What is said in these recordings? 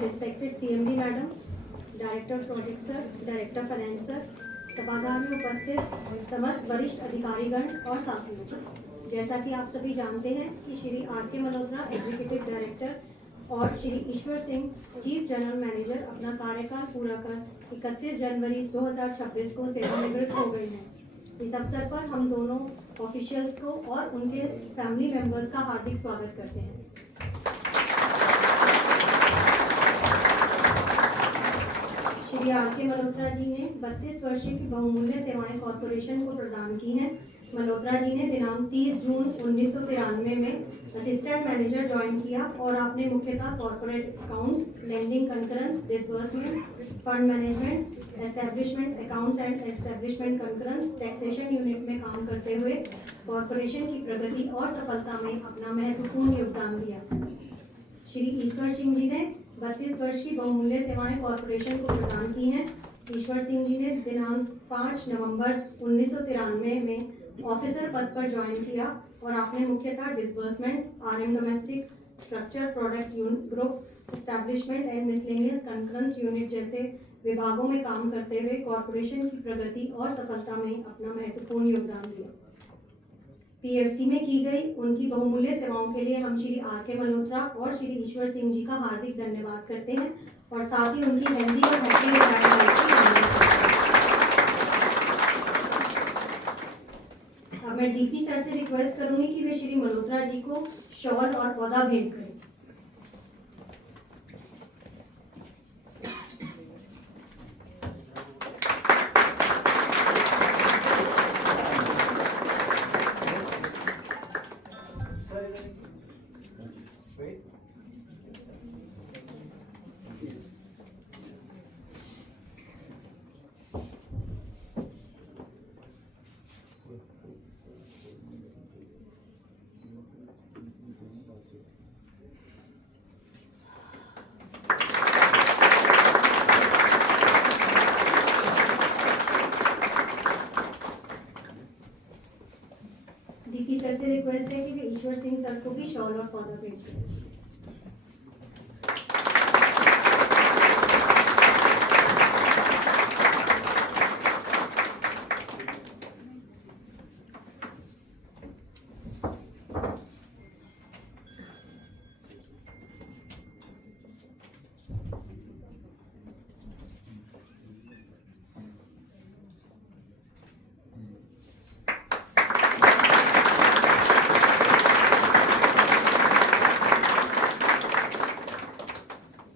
Respected CMD madam, director project sir, director finance sir, सभागार में उपस्थित समस्त वरिष्ठ अधिकारीगण और साथियों, जैसा कि आप सभी जानते हैं कि Shri R K. Malhotra executive director और Shri Ishwar Singh chief general manager अपना कार्यकाल पूरा कर 31 जनवरी 2026 को सेवानिवृत्त हो गए हैं। इस अवसर पर हम दोनों ऑफिशियल्स को और उनके फैमिली मेंबर्स का हार्दिक स्वागत करते हैं। श्री आर.के. मल्होत्रा जी ने 32 वर्ष की बहुमूल्य सेवाएं कॉरपोरेशन को प्रदान की हैं। मल्होत्रा जी ने दिनांक 30 जून 1993 में असिस्टेंट मैनेजर ज्वाइन किया और आपने मुख्यतः corporate accounts, lending concurrence, disbursement, fund management, establishment accounts and establishment concurrence, taxation unit में काम करते हुए कॉरपोरेशन की प्रगति और सफलता में अपना महत्वपूर्ण योगदान दिया। श्री ईश्वर सिंह जी ने 32 वर्ष की बहुमूल्य सेवाएं कॉरपोरेशन को प्रदान की हैं। ईश्वर सिंह जी ने दिनांक 5 नवंबर 1993 में ऑफिसर पद पर ज्वाइन किया और आपने मुख्यतः disbursement, RM domestic, structure product group, establishment and miscellaneous concurrence unit जैसे विभागों में काम करते हुए कॉरपोरेशन की प्रगति और सफलता में अपना महत्वपूर्ण योगदान दिया। पीएफसी में की गई उनकी बहुमूल्य सेवाओं के लिए हम श्री आर.के. मल्होत्रा और श्री ईश्वर सिंह जी का हार्दिक धन्यवाद करते हैं और साथ ही उनकी हेल्दी और हैप्पी रिटायरमेंट की कामना करते हैं। अब मैं डीपी सर से रिक्वेस्ट करूंगी कि वे श्री मल्होत्रा जी को शॉल और पौधा भेंट करें। डीपी सर से रिक्वेस्ट है कि वे ईश्वर सिंह सर को भी शॉल और पौधा भेंट करें।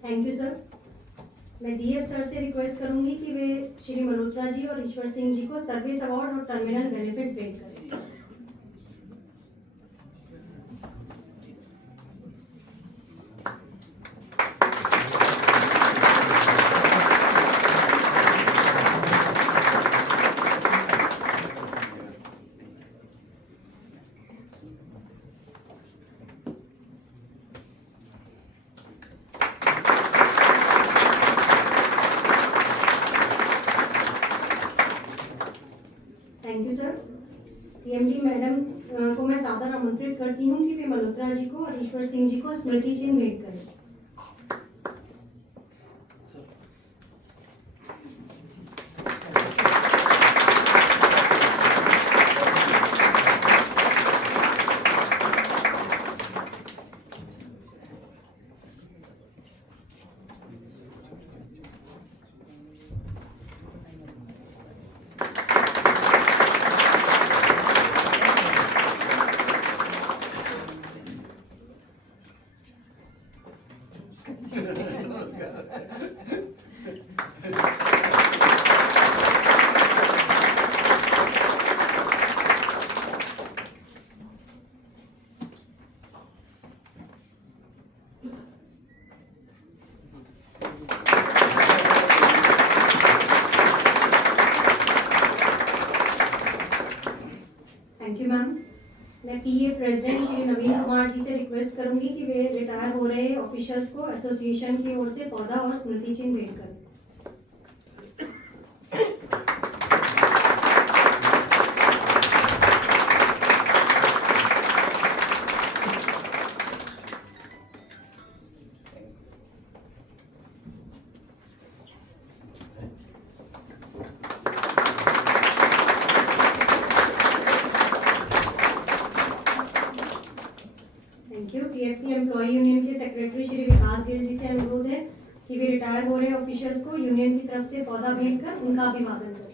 Thank you sir. मैं डीएफ सर से रिक्वेस्ट करूंगी कि वे श्री मल्होत्रा जी और ईश्वर सिंह जी को सर्विस अवार्ड और टर्मिनल बेनिफिट्स भेंट करें। Thank you sir. CMD madam को मैं सादर आमंत्रित करती हूँ कि वे मल्होत्रा जी को और ईश्वर सिंह जी को स्मृति चिन्ह भेंट करें। Thank you ma'am. मैं पीए प्रेसिडेंट श्री नवीन कुमार जी से रिक्वेस्ट करूंगी कि वे रिटायर हो रहे ऑफिशियल्स को एसोसिएशन की ओर से पौधा और स्मृति चिन्ह भेंट करें। एनबीएफसी एम्प्लॉय यूनियन के सेक्रेटरी श्री विकास गिल जी से अनुरोध है कि वे रिटायर हो रहे ऑफिशियल्स को यूनियन की तरफ से पौधा भेंट कर उनका अभिवादन करें।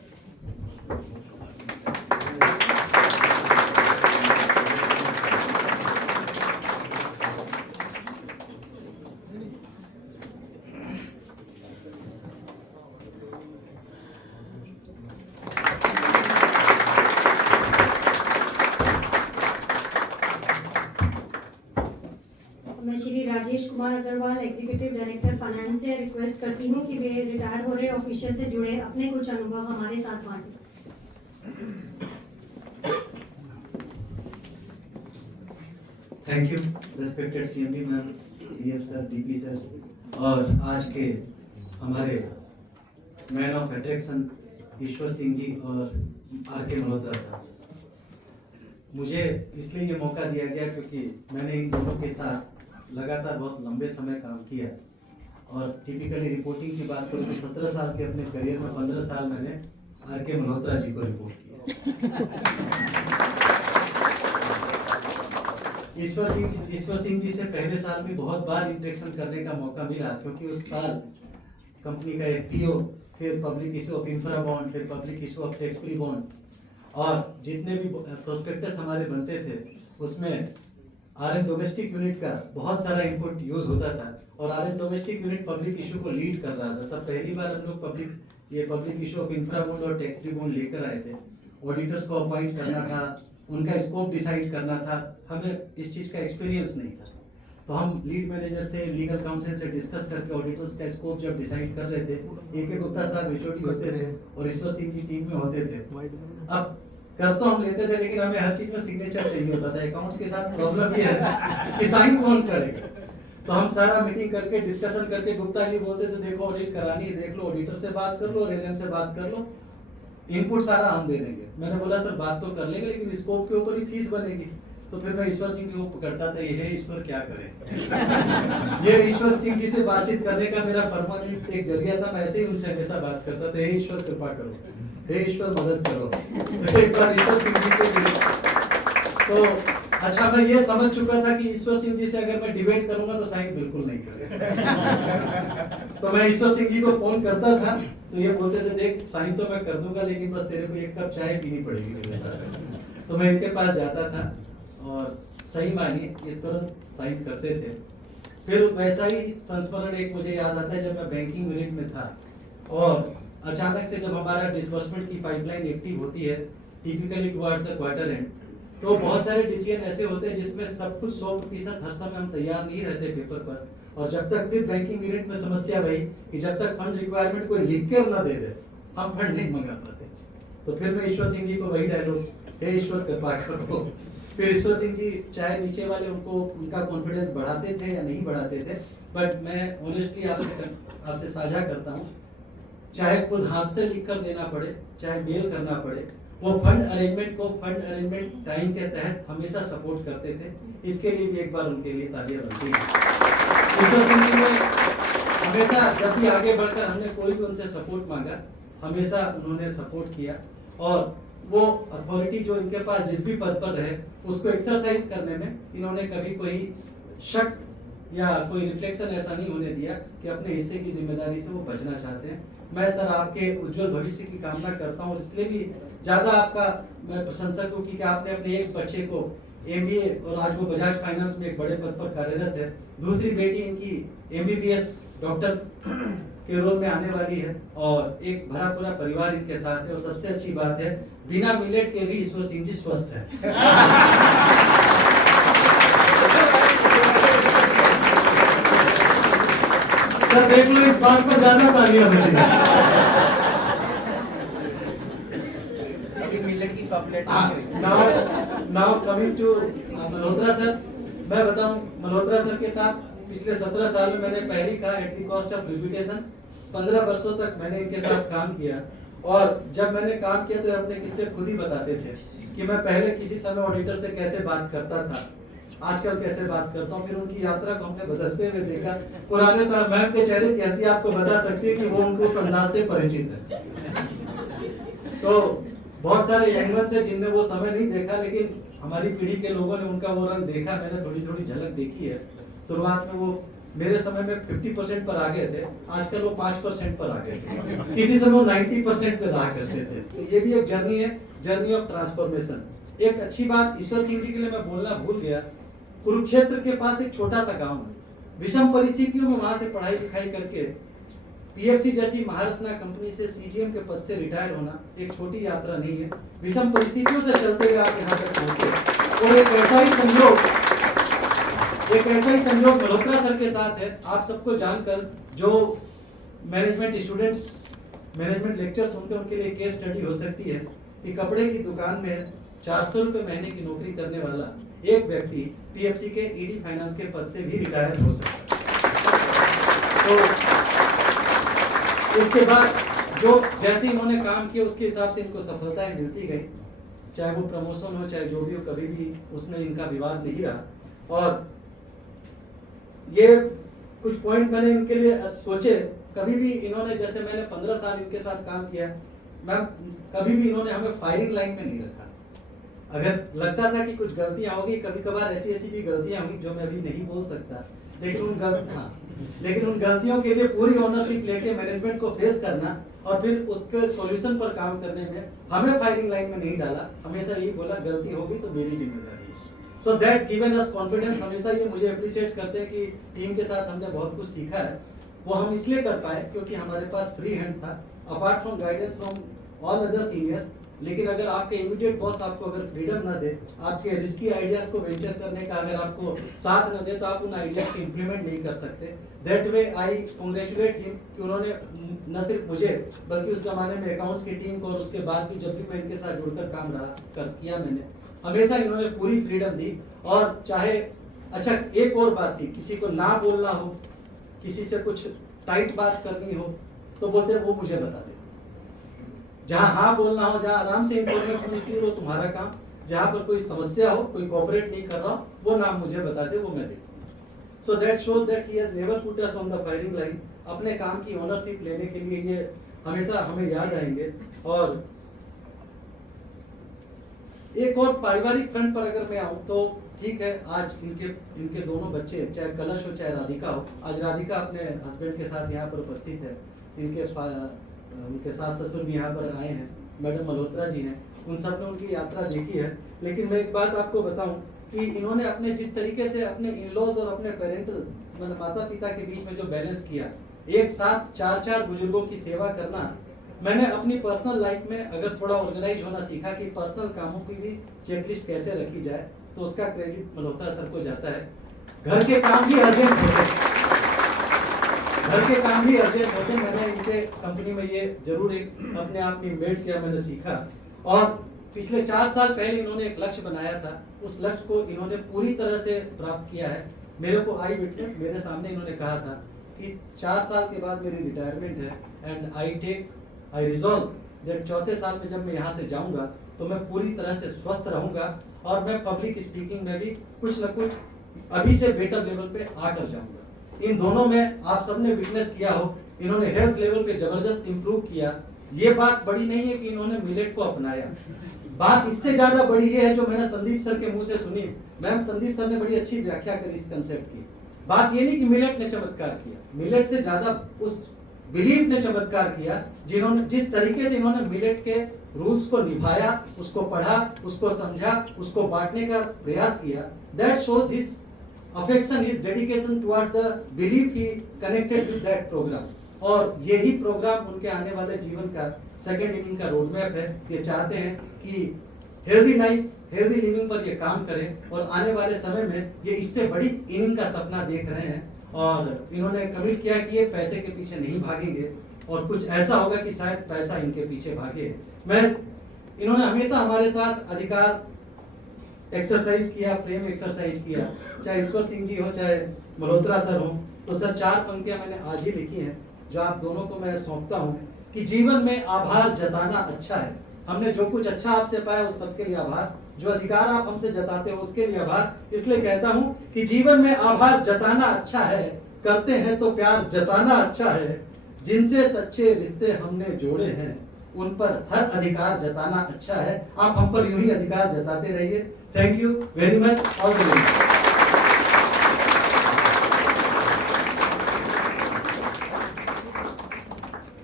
मैं Shri Rajesh Kumar Agarwal executive director finance से रिक्वेस्ट करती हूँ कि वे रिटायर हो रहे ऑफिशियल से जुड़े अपने कुछ अनुभव हमारे साथ बांटें। Thank you respected CMD ma'am, DF sir, DP sir और आज के हमारे man of attraction Ishwar Singh ji और आर.के. मल्होत्रा साहब। मुझे इसलिए ये मौका दिया गया क्योंकि मैंने इन दोनों के साथ लगातार बहुत लंबे समय काम किया और टिपिकली रिपोर्टिंग की बात करूँ तो 17 साल के अपने करियर में 15 साल मैंने आर.के. मल्होत्रा जी को रिपोर्ट किया। ईश्वर सिंह जी से पहले साल भी बहुत बार इंटरेक्शन करने का मौका मिला क्योंकि उस साल कंपनी का एक पीओ, फिर public issue of infra bond, फिर public issue of tax free bond और जितने भी प्रोस्पेक्टस हमारे बनते थे उसमें आरएम डोमेस्टिक यूनिट का बहुत सारा इनपुट यूज होता था और RM domestic unit public issue को लीड कर रहा था। तब पहली बार हम लोग public issue of infra bond और टैक्स फ्री बॉन्ड लेकर आए थे। ऑडिटर्स को अपॉइंट करना था, उनका स्कोप डिसाइड करना था, हमें इस चीज का एक्सपीरियंस नहीं था। तो हम लीड मैनेजर से, लीगल काउंसिल से डिस्कस करके ऑडिटर्स का स्कोप जब डिसाइड कर रहे थे, एक गुप्ता साहब एचओडी होते थे और ईश्वर सिंह की टीम में होते थे। अब कर तो हम लेते थे लेकिन हमें हर चीज में सिग्नेचर चाहिए होता था। अकाउंट्स के साथ प्रॉब्लम ये है कि साइन कौन करेगा। तो हम सारा मीटिंग करके डिस्कशन करके गुप्ता जी बोलते थे देखो ऑडिट करानी है, देख लो, ऑडिटर से बात कर लो, रेजन से बात कर लो, इनपुट सारा हम दे देंगे। मैंने बोला सर बात तो कर लेंगे लेकिन स्कोप के ऊपर ही फीस बनेगी। तो फिर मैं ईश्वर सिंह जी को पकड़ता था, ये ईश्वर क्या करे। ये ईश्वर सिंह जी से बातचीत करने का मेरा परमानेंट एक जरिया था। मैं ऐसे ही उनसे हमेशा बात करता था, हे ईश्वर कृपा करो, हे ईश्वर मदद करो। तो एक बार ईश्वर सिंह जी को तो अच्छा मैं ये समझ चुका था कि ईश्वर सिंह जी से अगर मैं डिबेट करूंगा तो साइन बिल्कुल नहीं करेगा। तो मैं ईश्वर सिंह जी को फोन करता था तो ये बोलते थे देख साइन तो मैं कर दूंगा लेकिन बस तेरे को एक कप चाय पीनी पड़ेगी मेरे साथ। तो मैं इनके पास जाता था और सही मानिए ये तुरंत साइन करते थे। फिर वैसा ही संस्मरण एक मुझे याद आता है जब मैं बैंकिंग यूनिट में था और अचानक से जब हमारा डिसबर्समेंट की पाइपलाइन एक्टिव होती है typically towards the quarter and, तो बहुत सारे डिसीजन ऐसे होते हैं जिसमें सब कुछ 100% हर समय हम तैयार नहीं रहते पेपर पर। और जब तक फिर बैंकिंग यूनिट में समस्या रही कि जब तक फंड रिक्वायरमेंट कोई लिख कर ना दे दे हम फंड नहीं मंगा पाते। तो फिर मैं ईश्वर सिंह जी को वही डायलॉग, हे ईश्वर कृपा करो। फिर ईश्वर सिंह जी चाहे नीचे वाले उनको उनका कॉन्फिडेंस बढ़ाते थे या नहीं बढ़ाते थे, बट मैं ऑनेस्टली आपसे साझा करता हूँ, चाहे खुद हाथ से लिख कर देना पड़े, चाहे मेल करना पड़े, वो फंड अरेंजमेंट टाइम के तहत हमेशा सपोर्ट करते थे। इसके लिए भी एक बार उनके लिए तालियां बनती है। ईश्वर सिंह जी ने हमेशा जब भी आगे बढ़कर हमने कोई भी उनसे सपोर्ट मांगा हमेशा उन्होंने सपोर्ट किया और वो अथॉरिटी जो इनके पास जिस भी पद पर रहे उसको एक्सरसाइज करने में इन्होंने कभी कोई शक या कोई रिफ्लेक्शन ऐसा नहीं होने दिया कि अपने हिस्से की जिम्मेदारी से वो बचना चाहते हैं। मैं सर आपके उज्जवल भविष्य की कामना करता हूँ। इसलिए भी ज्यादा आपका मैं प्रशंसक हूँ कि आपने अपने एक बच्चे को एमबीए और आज वो बजाज फाइनेंस में एक बड़े पद पर कार्यरत है, दूसरी बेटी इनकी एमबीबीएस डॉक्टर के रोल में आने वाली है और एक भरा पूरा परिवार इनके साथ है। और सबसे अच्छी बात है बिना मिलेट के भी ईश्वर सिंह जी स्वस्थ है। सर देख लो इस बात पर ज्यादा तालियां बजेगी। Now coming to Malhotra sir, मैं बताऊं मल्होत्रा सर के साथ पिछले 17 साल में मैंने पहली कहा at the cost of reputation 15 वर्षों तक मैंने इनके साथ काम किया। और जब मैंने काम किया तो अपने किस्से खुद ही बताते थे कि मैं पहले किसी समय ऑडिटर से कैसे बात करता था, आजकल कैसे बात करता हूँ। फिर उनकी यात्रा को हमने बदलते हुए देखा। पुराने साल मैम के चेहरे की हंसी आपको बता सकती है कि वो उनको अंदाज से परिचित है। तो बहुत सारे एंगल से जिनने वो समय नहीं देखा, लेकिन हमारी पीढ़ी के लोगों ने उनका वो रंग देखा, मैंने थोड़ी थोड़ी झलक देखी है। शुरुआत में वो मेरे समय में 50% पर आ गए थे, आजकल वो 5% पर आ गए थे, किसी समय वो 90% पे रहा करते थे। तो ये भी एक जर्नी है, जर्नी ऑफ ट्रांसफॉर्मेशन। एक अच्छी बात ईश्वर सिंह जी के लिए मैं बोलना भूल गया, कुरुक्षेत्र के पास एक छोटा सा गांव है, विषम परिस्थितियों में वहां से पढ़ाई लिखाई करके पीएफसी जैसी महारत्ना कंपनी से सीजीएम के पद से रिटायर होना एक छोटी यात्रा नहीं है। विषम परिस्थितियों से चलते हुए आप यहाँ तक पहुंचे, और एक ऐसा ही संयोग मल्होत्रा सर के साथ है। आप सबको जानकर जो मैनेजमेंट स्टूडेंट्स मैनेजमेंट लेक्चर सुनते हैं उनके लिए केस स्टडी हो सकती है कि कपड़े की दुकान में 400 रुपए महीने की नौकरी करने वाला एक व्यक्ति पीएफसी के ईडी फाइनेंस के पद से भी रिटायर हो सकता है। तो इसके बाद जो जैसे इन्होंने काम किया उसके हिसाब से इनको सफलताएं मिलती गई, चाहे वो प्रमोशन हो चाहे जो भी हो, कभी भी उसमें इनका विवाद नहीं रहा। और ये कुछ पॉइंट मैंने इनके लिए सोचे, कभी भी इन्होंने, जैसे मैंने 15 साल इनके साथ काम किया, मैं कभी भी इन्होंने हमें फायरिंग लाइन में नहीं रखा। अगर लगता था कि कुछ गलतियां होगी, कभी कभार ऐसी भी गलतियां होंगी जो मैं अभी नहीं बोल सकता, लेकिन उन गलतियों के लिए पूरी ओनरशिप लेके मैनेजमेंट को फेस करना और फिर उसके सॉल्यूशन पर काम करने में हमें फायरिंग लाइन में नहीं डाला। हमेशा यही बोला गलती होगी तो मेरी जिम्मेदारी है। So that given us confidence. हमेशा ये मुझे अप्रिशिएट करते हैं कि टीम के साथ हमने बहुत कुछ सीखा है। वो हम इसलिए कर पाए क्योंकि हमारे पास फ्री हैंड था, apart from guidance from all other senior. लेकिन अगर आपके इमीडिएट बॉस आपको अगर फ्रीडम ना दे, आपके रिस्की आइडियाज को वेंचर करने का अगर आपको साथ न दे, तो आप उन आइडियाज को इंप्लीमेंट नहीं कर सकते। That way I congratulate him कि उन्होंने न सिर्फ मुझे बल्कि उस जमाने में अकाउंट्स की टीम को और उसके बाद भी जब भी मैं इनके साथ जुड़कर काम किया मैंने, हमेशा इन्होंने पूरी फ्रीडम दी। और चाहे अच्छा एक और बात थी, किसी को ना बोलना हो, किसी से कुछ टाइट बात करनी हो तो बोलते वो मुझे बता दे। जहाँ हाँ बोलना हो, जहाँ आराम से इंफॉर्मेशन मिलती है वो तुम्हारा काम, जहाँ पर कोई समस्या हो, कोई कोऑपरेट नहीं कर रहा हो, वो नाम मुझे बता दे, वो मैं देखूँ। So that shows that he has never put us on the firing line. अपने काम की ओनरशिप लेने के लिए ये हमेशा हमें याद आएंगे। और एक और पारिवारिक फ्रंट पर अगर मैं आऊँ तो ठीक है, आज इनके दोनों बच्चे, चाहे कलश हो चाहे राधिका हो, आज राधिका अपने हस्बैंड के साथ यहाँ पर उपस्थित है, उनके सास ससुर भी यहाँ पर आए हैं, मैडम मल्होत्रा जी हैं, उन सब ने उनकी यात्रा देखी है। लेकिन मैं एक बात आपको बताऊं कि इन्होंने अपने जिस तरीके से अपने इन-लॉज और अपने पेरेंटल माता पिता के बीच में जो बैलेंस किया, एक साथ 4 बुजुर्गों की सेवा करना, मैंने अपनी पर्सनल लाइफ में अगर थोड़ा ऑर्गेनाइज होना सीखा कि पर्सनल कामों की भी चेकलिस्ट कैसे रखी जाए, तो उसका क्रेडिट मल्होत्रा सर को जाता है। घर के काम भी अर्जेंट होते, मैंने इनके कंपनी में ये जरूर एक अपने आप में मेड किया, मैंने सीखा। और पिछले 4 साल पहले इन्होंने एक लक्ष्य बनाया था, उस लक्ष्य को इन्होंने पूरी तरह से प्राप्त किया है। मेरे को आई विटनेस, मेरे सामने इन्होंने कहा था कि 4 साल के बाद मेरी रिटायरमेंट है एंड आई रिजॉल्व दैट 4थे साल में जब मैं यहाँ से जाऊँगा तो मैं पूरी तरह से स्वस्थ रहूँगा और मैं पब्लिक स्पीकिंग में भी कुछ न कुछ अभी से बेटर लेवल पे आकर जाऊँगा। इन दोनों में आप सबने विटनेस किया हो, इन्होंने हेल्थ लेवल पे जबरदस्त इंप्रूव किया। ये बात बड़ी नहीं है कि इन्होंने मिलेट को अपनाया, बात इससे ज्यादा बड़ी ये है जो मैंने संदीप सर के मुंह से सुनी। मैम संदीप सर ने बड़ी अच्छी व्याख्या करी इस कंसेप्ट की। बात ये नहीं कि मिलेट ने चमत्कार किया, मिलेट से ज्यादा उस बिलीफ ने चमत्कार किया जिस तरीके से इन्होंने मिलेट के रूल्स को निभाया, उसको पढ़ा, उसको समझा, उसको बांटने का प्रयास किया। That shows his affection, his dedication towards the belief he connected with that programme. और यही प्रोग्राम उनके आने वाले जीवन का सेकेंड इनिंग का रोड मैप है। ये चाहते हैं कि हेल्दी लाइफ, हेल्दी लिविंग पर ये काम करें और आने वाले समय में ये इससे बड़ी इनिंग का सपना देख रहे हैं। और इन्होंने कमिट किया कि ये पैसे के पीछे नहीं भागेंगे और कुछ ऐसा होगा कि शायद पैसा इनके पीछे भागे। इन्होंने हमेशा हमारे साथ अधिकार एक्सरसाइज किया, प्रेम एक्सरसाइज किया, चाहे ईश्वर सिंह जी हो चाहे मल्होत्रा सर हो। तो सर 4 पंक्तियां मैंने आज ही लिखी हैं जो आप दोनों को मैं सौंपता हूं कि जीवन में आभार जताना अच्छा है। हमने जो कुछ अच्छा आपसे पाया उस सबके लिए आभार, जो अधिकार आप हमसे जताते हो उसके लिए आभार। इसलिए कहता हूं कि जीवन में आभार जताना अच्छा है, करते हैं तो प्यार जताना अच्छा है, जिनसे सच्चे रिश्ते हमने जोड़े हैं उन पर हर अधिकार जताना अच्छा है। आप हम पर यूं ही अधिकार जताते रहिए। Thank you very much. All the best.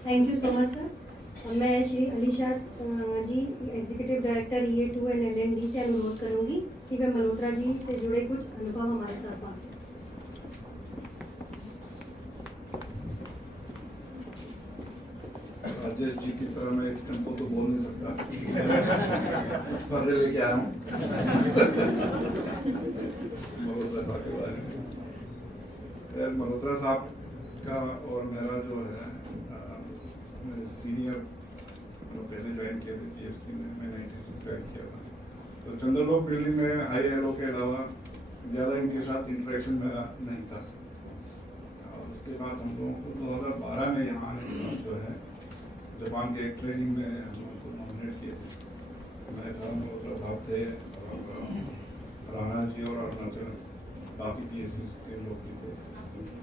Thank you so much sir. मैं Shri Alisha ji executive director EA2 and LND से अनुरोध करूंगी कि वे मल्होत्रा जी से जुड़े कुछ अनुभव हमारे साथ बांटें। राजेश जी की तरह मैं इस टेम्पो तो बोल नहीं सकता। फर्रे लेके आया हूँ मल्होत्रा साहब के बारे में। खैर मल्होत्रा साहब का और मेरा जो है मेरे सीनियर पहले ज्वाइन किए थे PFC में, मैं 96 ज्वाइन किया था। तो चंद्रलोक बिल्डिंग में ILO के अलावा ज़्यादा इनके साथ इंटरेक्शन मेरा नहीं था। और उसके बाद हम लोगों को 2012 में यहाँ आने के बाद जो है जापान के एक ट्रेनिंग में हम लोगों को नॉमिनेट किए थे। मैं था, मल्होत्रा साहब थे और राणा जी और अरुणाचल बाकी PSCs के लोग भी थे।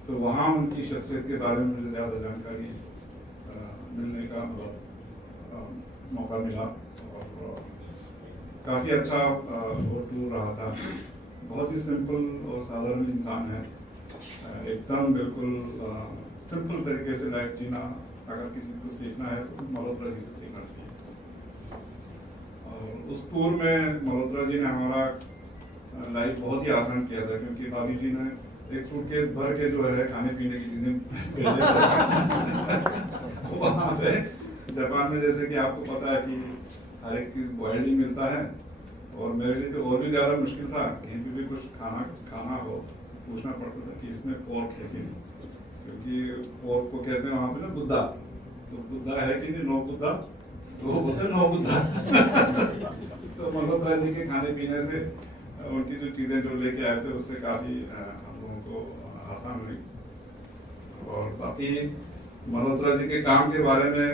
तो वहाँ उनकी शख्सियत के बारे में मुझे ज़्यादा जानकारी मिलने का बहुत मौका मिला और काफ़ी अच्छा वो टूर रहा था। बहुत ही सिंपल और साधारण इंसान है, एकदम बिल्कुल सिंपल तरीके से लाइफ जीना अगर किसी को सीखना है तो मल्होत्रा जी से सीखना चाहिए। और उस टूर में मल्होत्रा जी ने हमारा लाइफ बहुत ही आसान किया था, क्योंकि भाभी जी ने एक सूटकेस भर के जो है खाने पीने की चीजें भेजे थे। वहाँ पे जापान में जैसे कि आपको पता है कि हर एक चीज बॉइल्ड ही मिलता है, और मेरे लिए तो और भी ज्यादा मुश्किल था, कहीं पे भी कुछ खाना हो पूछना पड़ता था कि इसमें पोर्क है कि नहीं, क्योंकि पोर्क को कहते हैं वहाँ पे ना बुद्धा, तो बुद्धा है कि नहीं, नो बुद्धा, तो वो बोलते नो बुद्धा। तो मल्होत्रा जी के खाने पीने से उनकी जो चीजें जो लेके आए थे उससे काफी हम लोगों को आसान हुई। और बाकी मल्होत्रा जी के काम के बारे में,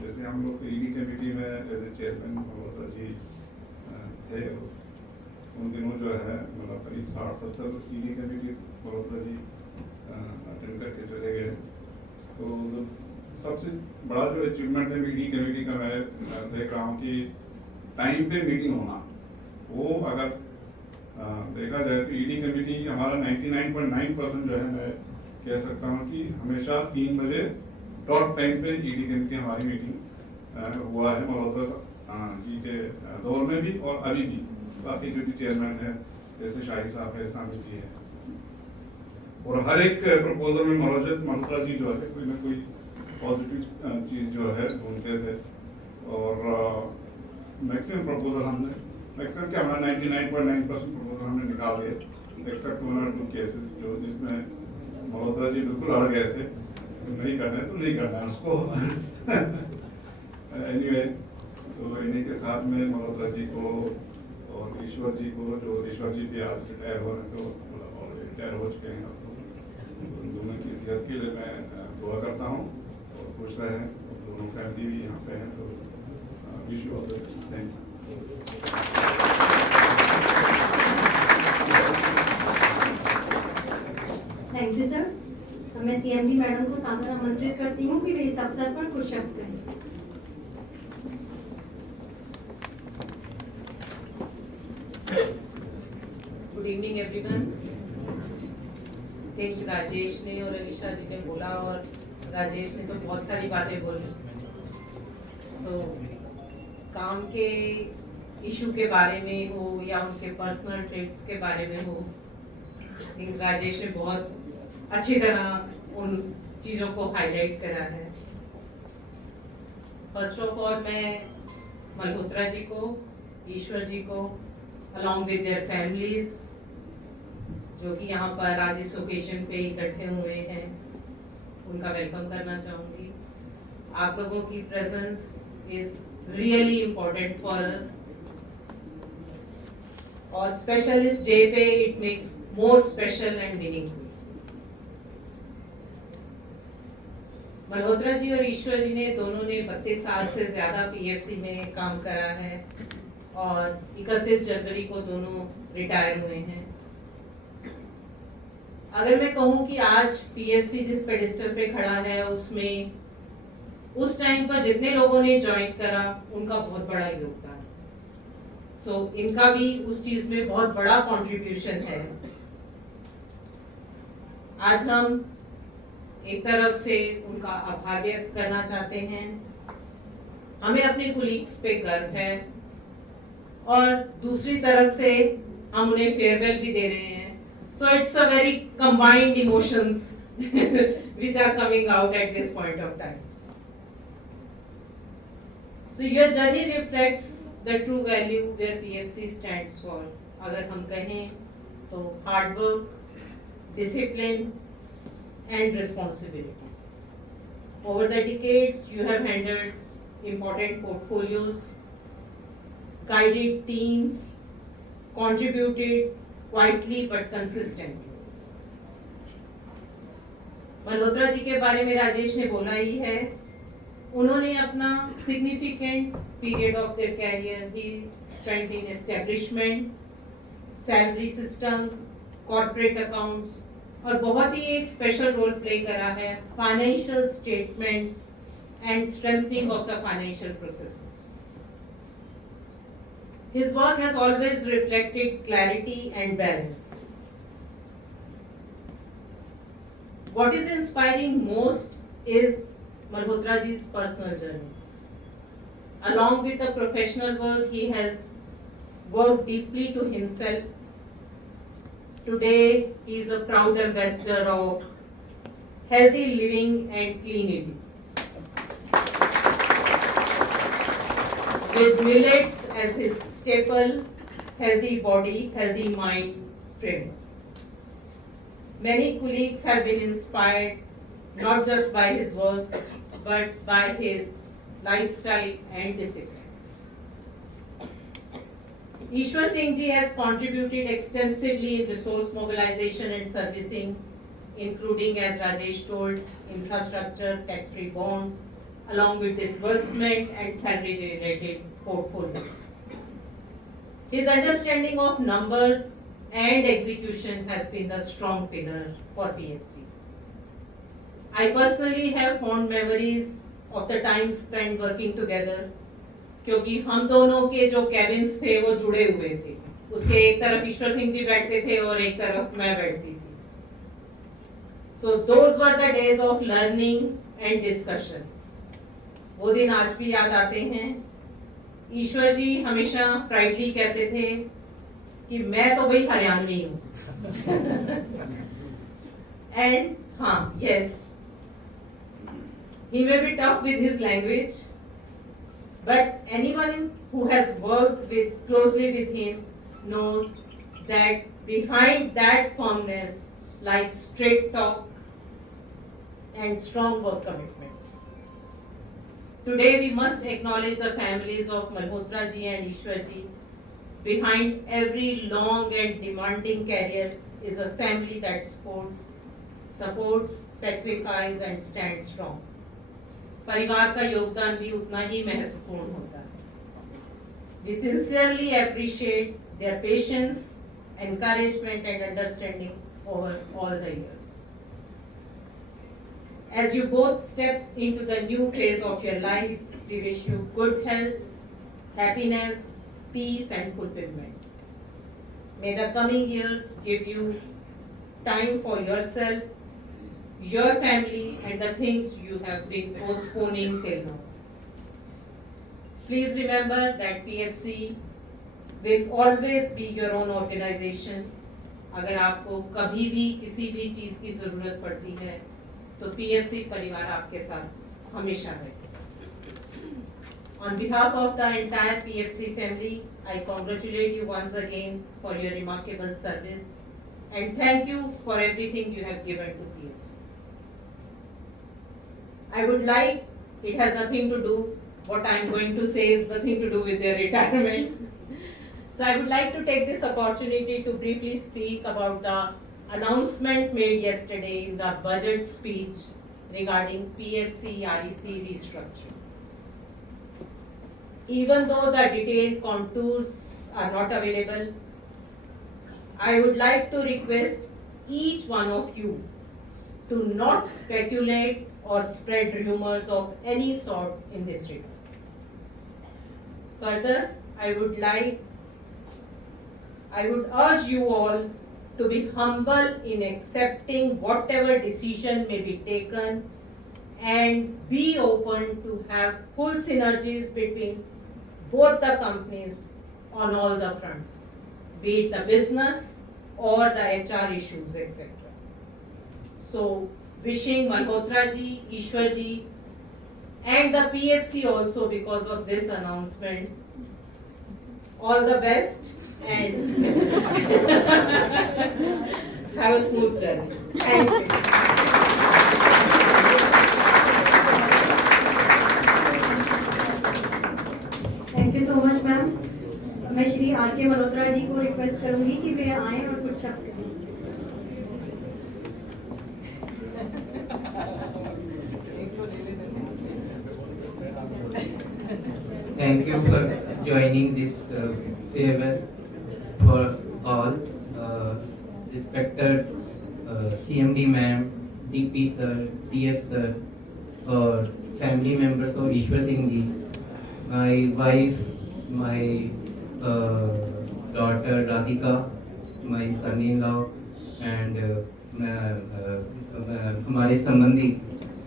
जैसे हम लोग ED कमेटी में as a chairman Malhotra ji थे, उन दिनों जो है मतलब करीब 60-70 ED committee Malhotra ji attend करके चले गए। तो सबसे बड़ा जो अचीवमेंट है ED कमेटी का मैं देख रहा हूँ कि टाइम पे मीटिंग होना। वो अगर देखा जाए तो ED कमेटी हमारा 99.9% जो है मैं कह सकता हूँ कि हमेशा 3 बजे डॉट टाइम पे ED कमेटी हमारी मीटिंग हुआ है मल्होत्रा जी के दौर में भी और अभी भी। बाकी जो भी चेयरमैन है जैसे शाही साहब है, सामी जी है, और हर एक प्रपोजल में मल्होत्रा जी जो है कोई ना कोई पॉजिटिव चीज़ जो है ढूंढते थे। और मैक्सिमम प्रपोजल हमने मैक्सिमम क्या हमारा 99.9% प्रपोजल हमने निकाल दिए, एक्सेप्ट 1 और 2 केसेस जो जिसमें मल्होत्रा जी बिल्कुल अड़ गए थे, तो नहीं करना है तो नहीं करना है उसको। एनीवे, तो इन्हीं के साथ में मल्होत्रा जी को और ईश्वर जी को, जो ईश्वर जी भी आज रिटायर हो रहे थे और रिटायर हो चुके हैं, तो दोनों की सेहत के लिए मैं दुआ करता हूँ और खुश रहें। दोनों फैमिली भी यहाँ पे हैं, तो wish you all the best. Thank you. Thank you sir. मैं CMD मैडम को सादर आमंत्रित करती हूँ कि वे इस अवसर पर कुछ शब्द कहें। Good evening everyone. Think Rajesh ने और अलीशा जी ने बोला, और राजेश ने तो बहुत सारी बातें बोली। सो काम के इशू के बारे में हो या उनके पर्सनल ट्रेट्स के बारे में हो, थिंक राजेश ने बहुत अच्छी तरह उन चीज़ों को हाईलाइट करा है। फर्स्ट ऑफ ऑल मैं मल्होत्रा जी को, ईश्वर जी को, अलॉन्ग विद देयर फैमिलीज जो कि यहाँ पर आज इस ओकेजन पे इकट्ठे हुए हैं, उनका वेलकम करना चाहूँगी। आप लोगों की presence is really important for us, और स्पेशल इस डे पे it makes more special and meaningful. Malhotra ji और ईश्वर जी ने दोनों ने 32 साल से ज्यादा PFC में काम करा है, और 31 जनवरी को दोनों रिटायर हुए हैं। अगर मैं कहूँ कि आज PFC जिस पेडिस्टल पे खड़ा है उसमें उस टाइम पर जितने लोगों ने ज्वाइन करा उनका बहुत बड़ा योगदान, सो इनका भी उस चीज में बहुत बड़ा कंट्रीब्यूशन है। आज हम एक तरफ से उनका आभार व्यक्त करना चाहते हैं, हमें अपने कुलीग्स पे गर्व है, और दूसरी तरफ से हम उन्हें फेयरवेल भी दे रहे हैं। So it's a very combined emotions which are coming out at this point of time. So your journey reflects the true value where PFC stands for. अगर हम कहें तो hard work, discipline and responsibility. Over the decades, you have handled important portfolios, guided teams, contributed quietly but consistently. Malhotra ji के बारे में राजेश ने बोला ही है, उन्होंने अपना significant period of their career he spent in establishment, salary systems, corporate accounts, और बहुत ही एक स्पेशल रोल प्ले करा है financial statements and strengthening of the financial processes. His work has always reflected clarity and balance. What is inspiring most is Malhotra ji's personal journey. Along with the professional work, he has worked deeply to himself. Today, he is a proud ambassador of healthy living and clean eating. With millets as his staple, healthy body, healthy mind framework. Many colleagues have been inspired not just by his work, but by his lifestyle and discipline. Ishwar Singh ji has contributed extensively in resource mobilization and servicing, including, as Rajesh told, infrastructure, tax-free bonds, along with disbursement and salary-related portfolios. His understanding of numbers and execution has been the strong pillar for PFC. I personally have fond memories of the time spent working together, क्योंकि हम दोनों के जो cabins थे वो जुड़े हुए थे। उसके एक तरफ ईश्वर सिंह जी बैठते थे और एक तरफ मैं बैठती थी। So those were the days of learning and discussion. वो दिन आज भी याद आते हैं। ईश्वर जी हमेशा प्राइडली कहते थे कि मैं तो भाई हरियाणवी हूँ। And हाँ, yes, he may be tough with his language, but anyone who has worked closely with him knows that behind that firmness lies straight talk and strong work commitment. Today we must acknowledge the families of Malhotra ji and Ishwar ji. Behind every long and demanding career is a family that supports, sacrifice and stands strong. परिवार का योगदान भी उतना ही महत्वपूर्ण होता है। We sincerely appreciate their patience, encouragement and understanding over all the years. As you both steps into the new phase of your life, we wish you good health, happiness, peace and fulfillment. May the coming years give you time for yourself, your family and the things you have been postponing till now. Please remember that PFC will always be your own organization. अगर आपको कभी भी किसी भी चीज की जरूरत पड़ती है तो PFC परिवार आपके साथ हमेशा है। On behalf of the entire PFC family, I congratulate you once again for your remarkable service and thank you for everything you have given to PFC. I would like, it has nothing to do, what I am going to say is nothing to do with their retirement. So I would like to take this opportunity to briefly speak about the announcement made yesterday in the budget speech regarding PFC REC restructure. Even though the detailed contours are not available, I would like to request each one of you to not speculate or spread rumors of any sort in this regard. Further, I would urge you all to be humble in accepting whatever decision may be taken and be open to have full synergies between both the companies on all the fronts, be it the business or the HR issues, etc. So, wishing Malhotra ji, Ishwar ji, and the PFC also, because of this announcement, all the best and have a smooth journey. Thank you. Thank you so much ma'am. मैं Shri are के मल्होत्रा जी को request करूंगी कि वे आए और कुछ शब्द कहें। Thank you for joining this farewell for all respected CMD ma'am, DP sir, DF sir, और family members of Ishwar Singh ji, my wife, my daughter Radhika, my son-in-law, and हमारे संबंधी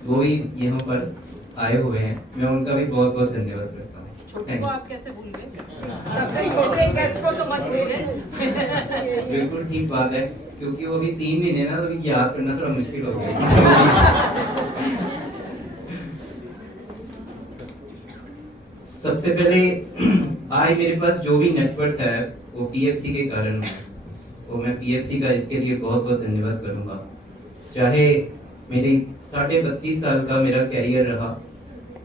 वो भी यहाँ पर आए हुए हैं, मैं उनका भी बहुत बहुत धन्यवाद करता हूँ। छोटू को आप कैसे भूल गए? सबसे छोटे गेस्ट को तो मत भूलिए। बिल्कुल ठीक बात है, क्योंकि वो भी 3 महीने ना, तो अभी याद करना थोड़ा मुश्किल हो गया। सबसे पहले आज मेरे पास जो भी नेटवर्क है वो पीएफसी के कारण है, वो मैं पीएफसी का इसके लिए बहुत बहुत धन्यवाद करूंगा। चाहे मेरी 32.5 साल का मेरा कैरियर रहा,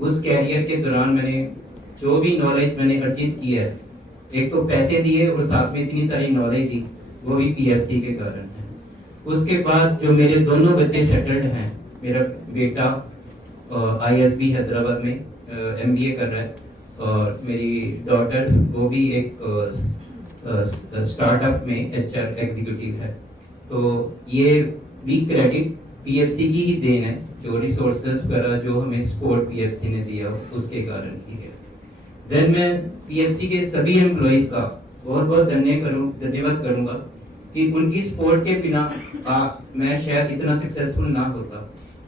उस कैरियर के दौरान मैंने जो भी नॉलेज मैंने अर्जित की है, एक तो पैसे दिए और साथ में इतनी सारी नॉलेज दी, वो भी पीएफसी के कारण है। उसके बाद जो मेरे दोनों बच्चे सेटल्ड हैं, मेरा बेटा आईएसबी हैदराबाद में एमबीए कर रहा है, और मेरी डॉटर वो भी एक स्टार्टअप में एचआर एग्जीक्यूटिव है। तो ये भी क्रेडिट पीएफसी की ही देन है, जो रिसोर्सेज वगैरह जो हमें सपोर्ट पीएफसी ने दिया उसके कारण ही है। देन मैं पीएफसी के सभी एम्प्लॉइज का बहुत बहुत धन्यवाद करूंगा कि उनकी सपोर्ट के बिना मैं शायद इतना सक्सेसफुल ना होता।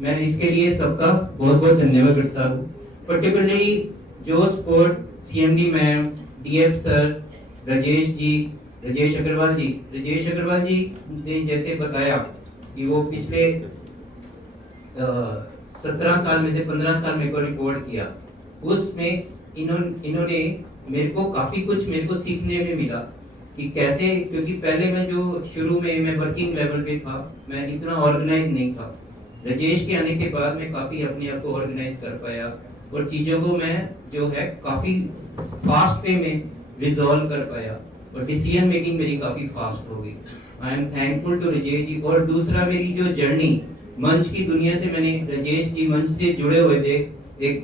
मैं इसके लिए सबका बहुत बहुत धन्यवाद करता हूँ। पर्टिकुलरली जो support CMD ma'am, DF sir, Rajesh Agarwal ji ने जैसे बताया कि वो पिछले 17 साल में से 15 साल मेरे को रिपोर्ट किया, उसमें इन्होंने मेरे को काफी कुछ मेरे को सीखने में मिला कि कैसे, क्योंकि पहले मैं जो शुरू में मैं वर्किंग लेवल पे था, मैं इतना ऑर्गेनाइज नहीं था। राजेश के आने के बाद मैं काफी अपने आप को ऑर्गेनाइज कर पाया और चीजों को मैं जो है काफी फास्ट वे में रिजॉल्व कर पाया और डिसीजन मेकिंग मेरी काफी फास्ट हो गई। I am thankful to Rajesh ji. और दूसरा, मेरी जो जर्नी मंच की दुनिया से, मैंने राजेश जी मंच से जुड़े हुए थे, एक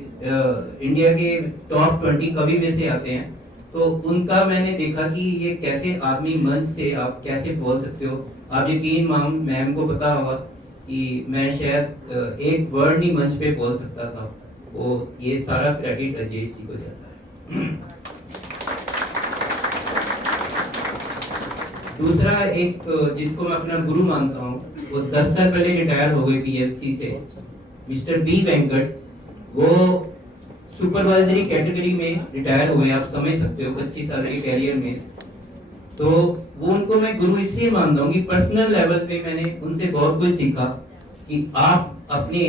इंडिया के टॉप 20 कवि में से आते हैं, तो उनका मैंने देखा कि ये कैसे आदमी मंच से आप कैसे बोल सकते हो। आप यकीन मैम को पता होगा कि मैं शायद एक वर्ड नहीं मंच पे बोल सकता था, वो ये सारा क्रेडिट राजेश जी को जाता है। दूसरा, एक जिसको मैं अपना गुरु मानता हूँ, वो 10 साल पहले रिटायर हो गए पीएफसी से, मिस्टर बी वेंकट। वो सुपरवाइजरी कैटेगरी में रिटायर हुए, आप समझ सकते हो 25 साल के कैरियर में। तो वो उनको मैं गुरु इसलिए मानता हूँ कि पर्सनल लेवल पे मैंने उनसे बहुत कुछ सीखा कि आप अपने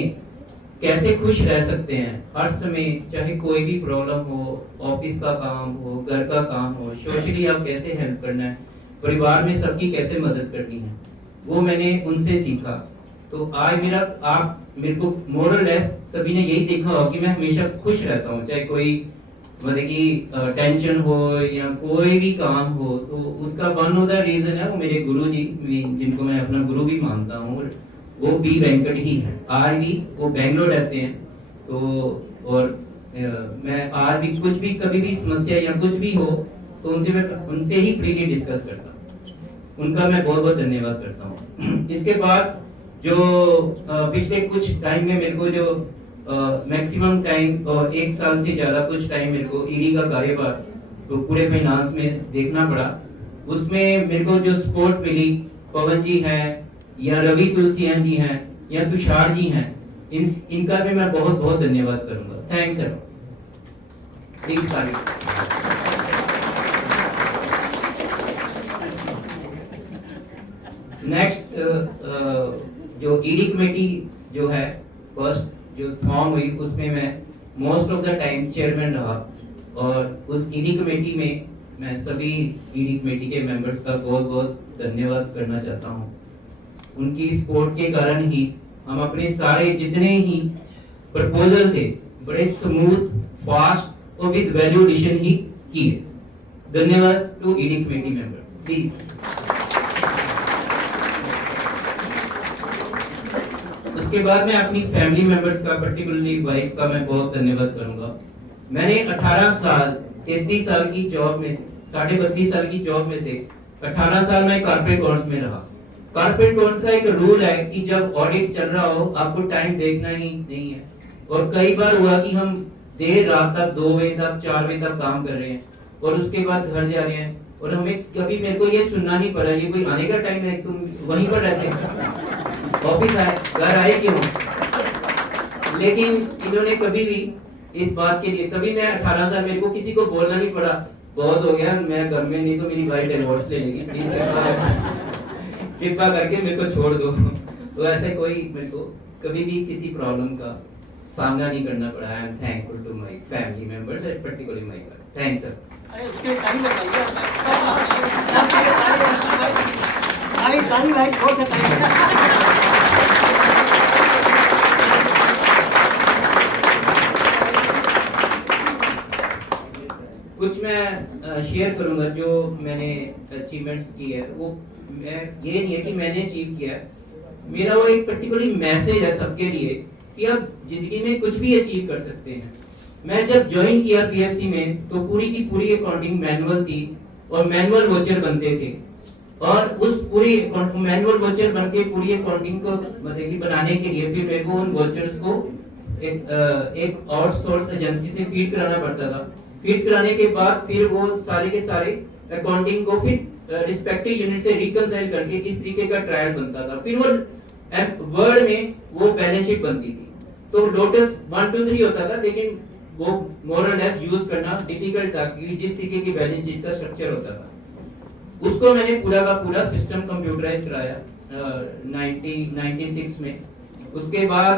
कैसे खुश रह सकते हैं हर समय, चाहे कोई भी प्रॉब्लम हो, ऑफिस का काम हो, घर का काम हो, सोशली आप कैसे हेल्प करना है, परिवार में सबकी कैसे मदद करनी है, वो मैंने उनसे सीखा। तो आज आप मेरे को मोरल लेस सभी ने यही देखा हो कि मैं हमेशा खुश रहता हूँ, चाहे कोई मतलब कि टेंशन हो या कोई भी काम हो, तो उसका वन ऑफ द रीजन है वो मेरे गुरु जी, जिनको मैं अपना गुरु भी मानता हूँ, वो बी वेंकट ही है। आज भी वो बेंगलोर रहते हैं, तो और मैं आज भी कुछ भी कभी भी समस्या या कुछ भी हो तो उनसे ही फ्रीली डिस्कस करता हूँ। उनका मैं बहुत बहुत धन्यवाद करता हूँ। इसके बाद जो पिछले कुछ टाइम में मेरे को जो मैक्सिमम टाइम और 1 साल से ज्यादा कुछ टाइम मेरे को ईडी का कार्यभार तो पूरे फाइनेंस में देखना पड़ा, उसमें मेरे को जो सपोर्ट मिली, पवन जी हैं या रवि तुलसियान जी हैं या तुषार जी हैं, इनका भी मैं बहुत बहुत धन्यवाद करूंगा। Thanks sir. नेक्स्ट जो ईडी कमेटी जो है फर्स्ट जो फॉर्म हुई उसमें मैं most of the time chairman रहा, और उस ईडी कमेटी में मैं सभी ईडी कमेटी के मेंबर्स का बहुत बहुत धन्यवाद करना चाहता हूँ। उनकी सपोर्ट के कारण ही हम अपने सारे जितने ही प्रपोजल थे बड़े स्मूथ, फास्ट और विद वैल्यू एडिशन ही किए। धन्यवाद to ED committee member. Please. उसके बाद मैं अपनी फैमिली मेंबर्स का, पर्टिकुलरली वाइफ का मैं बहुत धन्यवाद करूंगा। मैंने 18 साल 33 साल की जॉब में 32.5 साल की जॉब में से 18 साल मैं कॉर्पोरेट अकाउंट्स में रहा। कॉर्पोरेट अकाउंट्स का एक रूल है कि जब ऑडिट चल रहा हो आपको टाइम देखना ही नहीं है, और कई बार हुआ कि हम देर रात तक 2 बजे तक 4 बजे तक काम कर रहे हैं और उसके बाद घर जा रहे हैं, और हमें कभी मेरे को ये सुनना नहीं पड़ा ये कोई आने का टाइम है, तुम वहीं पर रहते हो, ऑफिस आए घर आए क्यों। लेकिन इन्होंने कभी भी इस बात के लिए, कभी मैं 18 साल मेरे को किसी को बोलना नहीं पड़ा बहुत हो गया मैं घर में, नहीं तो मेरी वाइफ डिवोर्स ले लेगी, प्लीज कृपा करके मेरे को छोड़ दो। तो ऐसे कोई मेरे को कभी भी किसी प्रॉब्लम का सामना नहीं करना पड़ा। I am thankful to my family members and particularly my घर। Thanks sir. अरे उसके टाइम लगाइए ताली भाई बहुत कुछ मैं शेयर करूंगा जो मैंने अचीवमेंट्स की है। वो मैं ये नहीं है कि मैंने अचीव किया है, मेरा वो एक पर्टिकुलर मैसेज है सबके लिए कि आप जिंदगी में कुछ भी अचीव कर सकते हैं। मैं जब ज्वाइन किया पीएफसी में तो पूरी की पूरी अकाउंटिंग मैनुअल थी और मैनुअल वोचर बनते थे, और उस पूरी मैनुअल वोचर बनके पूरी अकाउंटिंग को मतलब कि बनाने के लिए फिर मेरे को उन वोचर्स को एक आउटसोर्स एजेंसी से फीड कराना पड़ता था। फीड कराने के बाद फिर वो सारे के सारे अकाउंटिंग को फिर रिस्पेक्टिव यूनिट से रिकंसाइल करके इस तरीके का ट्रायल बनता था। फिर वो वर्ड में वो बैलेंस शीट बनती थी। तो लोटस 1 2 3 होता था, लेकिन वो मोर और लेस यूज करना डिफिकल्ट था क्योंकि जिस तरीके की बैलेंस शीट का स्ट्रक्चर होता था उसको मैंने पूरा का पूरा सिस्टम कंप्यूटराइज कराया 96 में। उसके बाद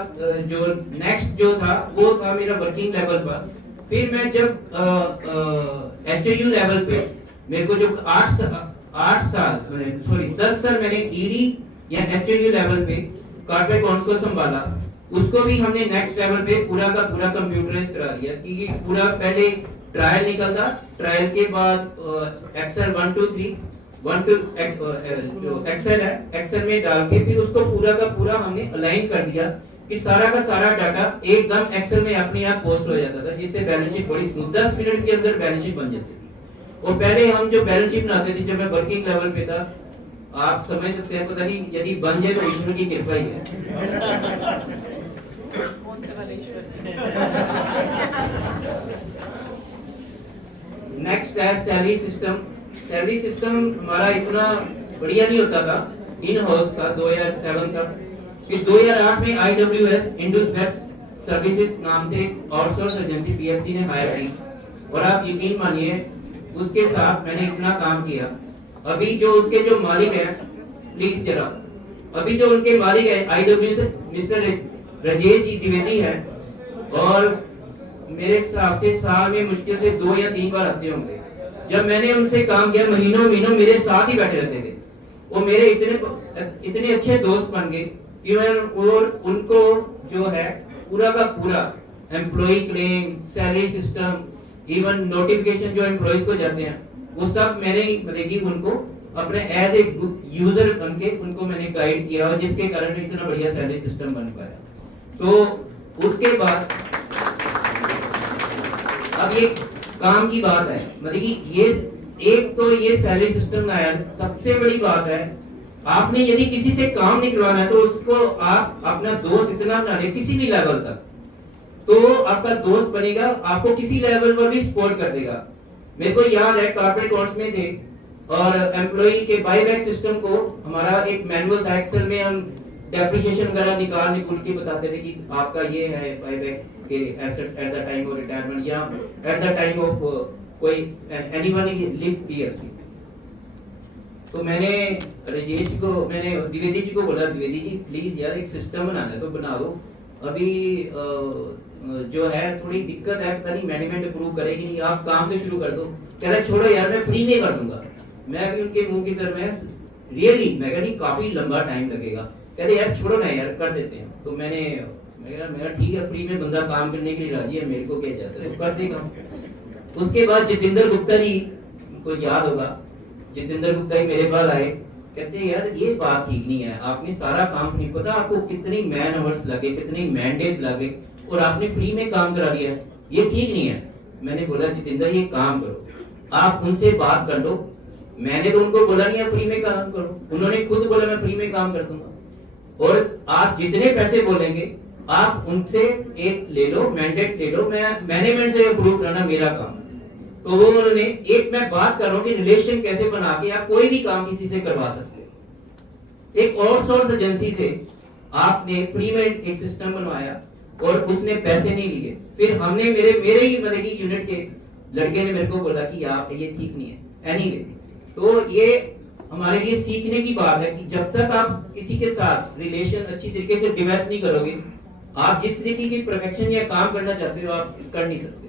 जो नेक्स्ट जो था वो था मेरा वर्किंग लेवल पर। फिर मैं जब एचयू लेवल पे मेरे को जो 10 साल मैंने ईडी या एचयू लेवल पे कॉर्पोरेट अकाउंट्स को संभाला, उसको भी हमने नेक्स्ट लेवल पे पूरा का पूरा कंप्यूटराइज करा दिया कि ये पूरा पहले ट्रायल निकलता, ट्रायल के बाद एक्सेल 1 2 3 1 2 जो एक्सेल है एक्सेल में डाल के फिर उसको पूरा का पूरा हमने अलाइन कर दिया कि सारा का सारा डाटा एकदम एक्सेल में अपने आप पोस्ट हो जाता था, जिससे बैलेंस शीट बड़ी स्मूथ 10 मिनट के अंदर बैलेंस शीट बन जाती थी। और पहले हम जो बैलेंस शीट बनाते थे जब मैं वर्किंग लेवल पे था, आप समझ सकते हैं, पता नहीं यदि बन जाए तो ईश्वर की कृपा ही है। कौन से वाले ईश्वर? नेक्स्ट है सैलरी सिस्टम। सैलरी सिस्टम हमारा इतना बढ़िया नहीं होता था, इन हाउस था 2007 तक। फिर 2008 में IWS इंडस वेब सर्विसेज नाम से एक आउटसोर्स एजेंसी पीएफसी ने हायर की, और आप यकीन मानिए उसके साथ मैंने इतना काम किया। अभी जो उसके जो मालिक हैं, प्लीज जरा, अभी जो उनके मालिक हैं IWS मिस्टर राजेश जी द्विवेदी है, और मेरे हिसाब से साल में मुश्किल से 2 या 3 बार आते होंगे। जब मैंने उनसे काम किया महीनों महीनों मेरे साथ ही बैठे रहते थे। वो मेरे इतने अच्छे दोस्त बन गए कि मैं और उनको जो है पूरा का पूरा employee claim, salary system, even notification जो एम्प्लॉयज को जाते हैं वो सब मैंने मतलब उनको अपने एज ए यूजर बन के उनको मैंने गाइड किया, और जिसके कारण इतना बढ़िया सैलरी सिस्टम बन पाया। तो उसके बाद अब ये काम की बात है, मतलब कि ये एक तो ये सैलरी सिस्टम आया, सबसे बड़ी बात है आपने यदि किसी से काम निकलवाना है तो उसको आप अपना दोस्त इतना बना ले किसी भी लेवल तक, तो आपका दोस्त बनेगा, आपको किसी लेवल पर भी सपोर्ट कर देगा। मेरे को याद है कॉर्पोरेट अकाउंट्स में थे और एम्प्लॉई के बाईबैक सिस्टम को हमारा एक मैनुअल था, एक्सेल में हम डेप्रिसिएशन वगैरह निकाल के बताते थे कि आपका ये है बाईबैक के assets at the time of retirement या एट द टाइम ऑफ कोई एनीवन लिव पीएफसी। तो मैंने द्विवेदी जी को बोला, द्विवेदी जी प्लीज यार एक सिस्टम बनाना है तो बना दो, अभी जो है थोड़ी दिक्कत है, पता नहीं मैनेजमेंट अप्रूव करेगी नहीं, आप काम तो शुरू कर दो। कह रहे छोड़ो यार मैं फ्री में कर दूंगा। मैं भी उनके मुंह की तरफ में रियली मैं कह रही काफी लंबा टाइम लगेगा, कहते यार छोड़ो ना यार कर देते हैं। तो मेरा ठीक है, फ्री में बंदा काम करने के लिए राजी है, मेरे को क्या जाता है, तो कर देगा। उसके बाद जितेंद्र गुप्ता जी को याद होगा, जितेंद्र गुप्ता जी मेरे पास आए, कहते हैं यार ये बात ठीक नहीं है, आपने सारा काम नहीं पता आपको कितनी मैन आवर्स लगे, कितनी मैंडेज लगे और आपने फ्री में काम करा दिया, ये ठीक नहीं है। मैंने बोला जितेंद्र ये काम करो, आप उनसे बात कर लो, मैंने तो उनको बोला नहीं फ्री में काम करो, उन्होंने खुद बोला मैं फ्री में काम कर दूंगा, और आप जितने पैसे बोलेंगे आप उनसे एक ले लो, मैंडेट ले लो, मैं मैनेजमेंट से अप्रूव करना मेरा काम। तो वो उन्होंने एक मैं बात कर रहा हूँ कि रिलेशन कैसे बना के आप कोई भी काम किसी से करवा सकते। एक आउटसोर्स एजेंसी से आपने फ्री में एक सिस्टम बनवाया और उसने पैसे नहीं लिए, फिर हमने मेरे ही मतलब की यूनिट के लड़के ने मेरे को बोला कि आप ये ठीक नहीं है एनीवे। तो ये हमारे लिए सीखने की बात है कि जब तक आप किसी के साथ रिलेशन अच्छी तरीके से डेवलप नहीं करोगे, आप जिस तरीके की परफेक्शन या काम करना चाहते हो आप कर नहीं सकते।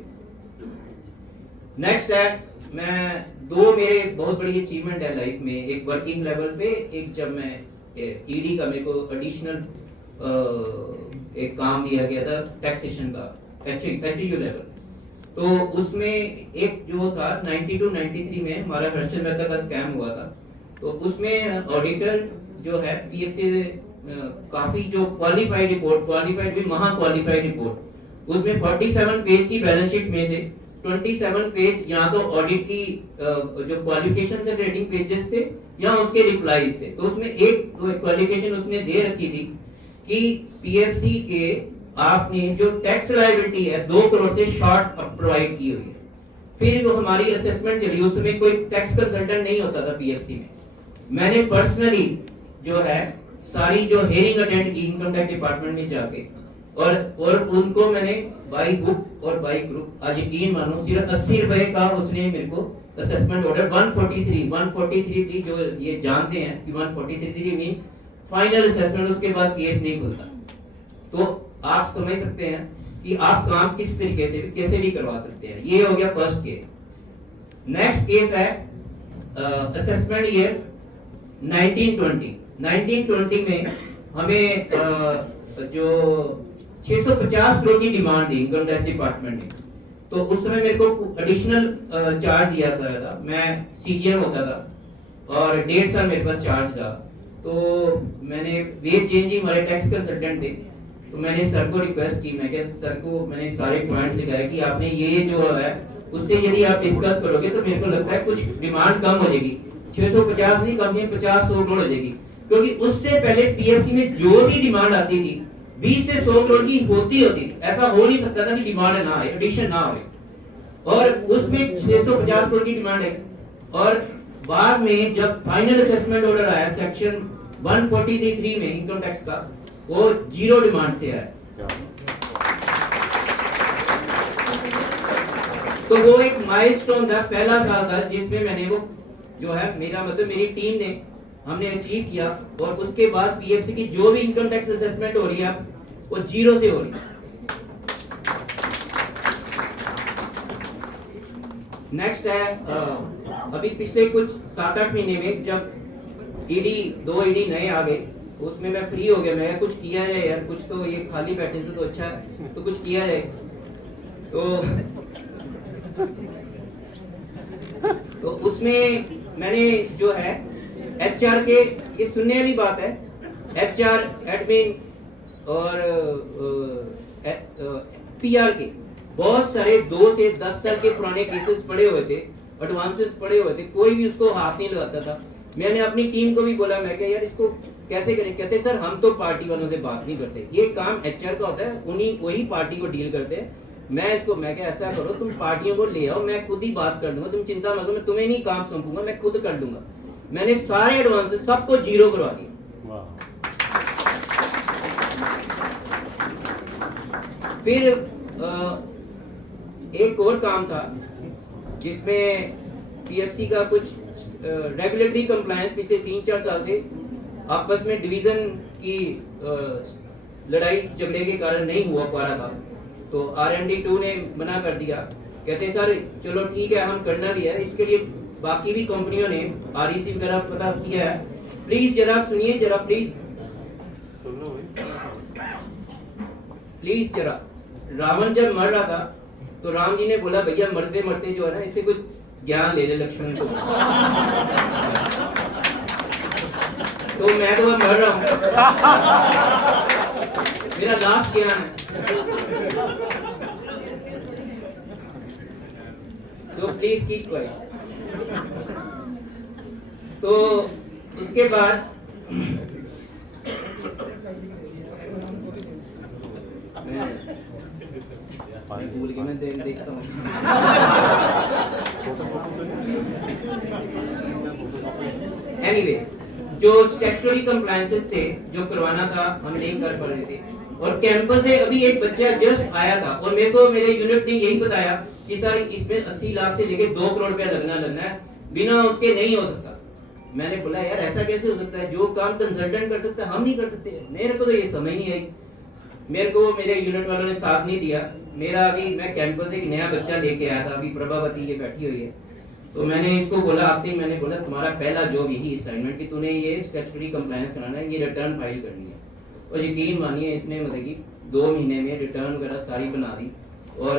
नेक्स्ट है, मैं दो मेरे बहुत बड़ी अचीवमेंट है लाइफ में, एक वर्किंग लेवल पे, एक जब मैं ईडी का मेरे को एडिशनल एक काम दिया गया था टैक्सेशन का एचयू लेवल, तो उसमें एक जो था 92-93 में हमारा हर्षल मेहता का स्कैम हुआ था। तो उसमें ऑडिटर जो है पीएफसी काफी जो क्वालिफाइड रिपोर्ट, क्वालिफाइड भी महा क्वालिफाइड रिपोर्ट, उसमें 47 पेज की बैलेंस शीट में से 27 पेज या तो ऑडिट की जो क्वालिफिकेशन से रेटिंग पेजेस थे या उसके रिप्लाईज थे। तो उसमें एक क्वालिफिकेशन उसने दे रखी थी कि पीएफसी के आपने जो टैक्स लायबिलिटी है 2 करोड़ से शॉर्ट प्रोवाइड की हुई है। फिर वो हमारी असेसमेंट चली, उसमें कोई टैक्स कंसल्टेंट नहीं होता था पीएफसी में। मैंने पर्सनली जो है सारी जो हेयरिंग अटेंड की इनकम टैक्स डिपार्टमेंट में जाके, और उनको मैंने बाई बुक और बाई ग्रुप, आज यकीन मानो सिर्फ 80 रुपए का उसने मेरे को असेसमेंट ऑर्डर 143 जो ये जानते हैं कि 143 मीन फाइनल असेसमेंट, उसके बाद केस नहीं खुलता। तो आप समझ सकते हैं कि आप काम किस तरीके से कैसे भी करवा सकते हैं। ये हो गया फर्स्ट केस। नेक्स्ट केस है असेसमेंट ईयर 1920 में हमें जो 650 करोड़ की डिमांड थी इनकम टैक्स डिपार्टमेंट ने। तो उस समय मेरे को एडिशनल चार्ज दिया था, मैं सीजीएम होता था और 1.5 साल मेरे पास चार्ज था। तो मैंने वेज चेंजिंग हमारे टैक्स कंसल्टेंट थे, तो मैंने सर को रिक्वेस्ट की, मैं सर को मैंने सारे पॉइंट्स लिखाए कि आपने ये जो है उससे यदि आप डिस्कस करोगे तो मेरे को लगता है कुछ डिमांड कम हो जाएगी, 650 नहीं कम नहीं 50-100 करोड़ हो जाएगी। क्योंकि उससे पहले पीएफसी में जो भी डिमांड आती थी 20 से 100 करोड़ की होती थी, ऐसा हो नहीं सकता था कि डिमांड ना आए, एडिशन ना आए। और उसमें 650 करोड़ की डिमांड है। और बाद में जब फाइनल असेसमेंट ऑर्डर आया सेक्शन 143 में इनकम टैक्स का, वो 0 डिमांड से आया। तो वो एक माइलस्टोन था, पहला साल था जिसमें मैंने वो जो है मेरा मतलब मेरी टीम ने हमने अचीव किया। और उसके बाद पीएफसी की जो भी इनकम टैक्स असेसमेंट हो रही है वो 0 से हो रही है। नेक्स्ट है अभी पिछले कुछ 7-8 महीने में जब दो ईडी नए आ गए, उसमें मैं फ्री हो गया, मैं कुछ किया जाए यार, कुछ तो ये खाली बैठने से तो अच्छा है तो कुछ किया जाए। तो उसमें मैंने जो है एचआर के, ये सुनने वाली बात है, एचआर एडमिन और पीआर के बहुत सारे 2 से 10 साल के पुराने केसेस पड़े हुए थे, एडवांसेस पड़े हुए थे, कोई भी उसको हाथ नहीं लगाता था। मैंने अपनी टीम को भी बोला, मैं क्या यार इसको कैसे करें। कहते सर हम तो पार्टी वालों से बात नहीं करते, ये काम एचआर का होता है, उन्हीं वही पार्टी को डील करते हैं। मैं क्या ऐसा करो तुम पार्टियों को ले आओ, मैं खुद ही बात कर लूंगा, तुम चिंता मत करो, मैं तुम्हें नहीं काम सौंपूंगा, मैं खुद कर लूंगा। मैंने सारे एडवांस सबको 0 करवा दिया। फिर एक और काम था जिसमें पीएफसी का कुछ रेगुलेटरी कंप्लायंस पिछले 3-4 साल से आपस में डिवीजन की लड़ाई झगड़े के कारण नहीं हुआ पा रहा था, तो RMD2 ने मना कर दिया। कहते सर चलो ठीक है हम करना भी है, इसके लिए बाकी भी कंपनियों ने REC वगैरह पता किया है, प्लीज जरा सुनिए जरा, प्लीज जरा। रावण जब मर रहा था तो राम जी ने बोला भैया मरते मरते जो है ना इससे कुछ ज्ञान ले ले लक्ष्मण को। तो मैं तो अब मर रहा हूँ, मेरा लास्ट ज्ञान है। तो प्लीज कीप क्वाइट। तो उसके बाद भूल के मैं देखता हूँ। एनीवे, जो स्टैट्यूटरी कंप्लायंसेस थे जो करवाना था हम नहीं कर पा रहे थे, और कैंपस से अभी एक बच्चा जस्ट आया था और मेरे को मेरे यूनिट ने यही बताया कि सर इसमें 80 लाख से लेके 2 करोड़ रुपया लगना है, बिना उसके नहीं हो सकता। मैंने बोला यार ऐसा कैसे हो सकता है, जो काम कंसल्टेंट कर सकता है हम नहीं कर सकते। मेरे को तो ये समझ नहीं आई, मेरे को मेरे यूनिट वालों ने साथ नहीं दिया। मेरा अभी मैं कैंपस एक नया बच्चा लेके आया था, अभी प्रभावती ये बैठी हुई है, तो मैंने इसको बोला आते ही मैंने बोला तुम्हारा पहला जॉब यही असाइनमेंट कि तूने ये स्टैट्यूटरी कंप्लायंस कराना है, ये रिटर्न फाइल करनी है। और यकीन मानिए इसने मतलब कि 2 महीने में रिटर्न वगैरह सारी बना दी। और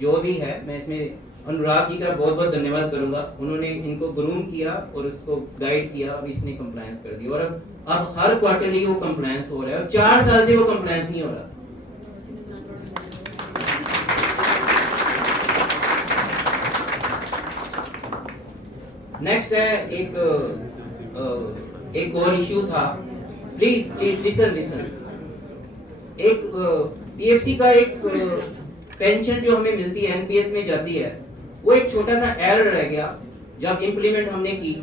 जो भी है मैं इसमें अनुराग जी का बहुत बहुत धन्यवाद करूंगा, उन्होंने इनको ग्रूम किया और उसको गाइड किया, अब इसने कंप्लायंस कर दी और अब हर क्वार्टरली वो कंप्लायंस हो रहा है और 4 साल से वो कंप्लायंस नहीं हो रहा। नेक्स्ट है एक और इश्यू था, प्लीज लिसन। एक पीएफसी का एक पेंशन जो हमें मिलती है एनपीएस में जाती है, वो एक छोटा सा एरर रह गया जब इंप्लीमेंट हमने की,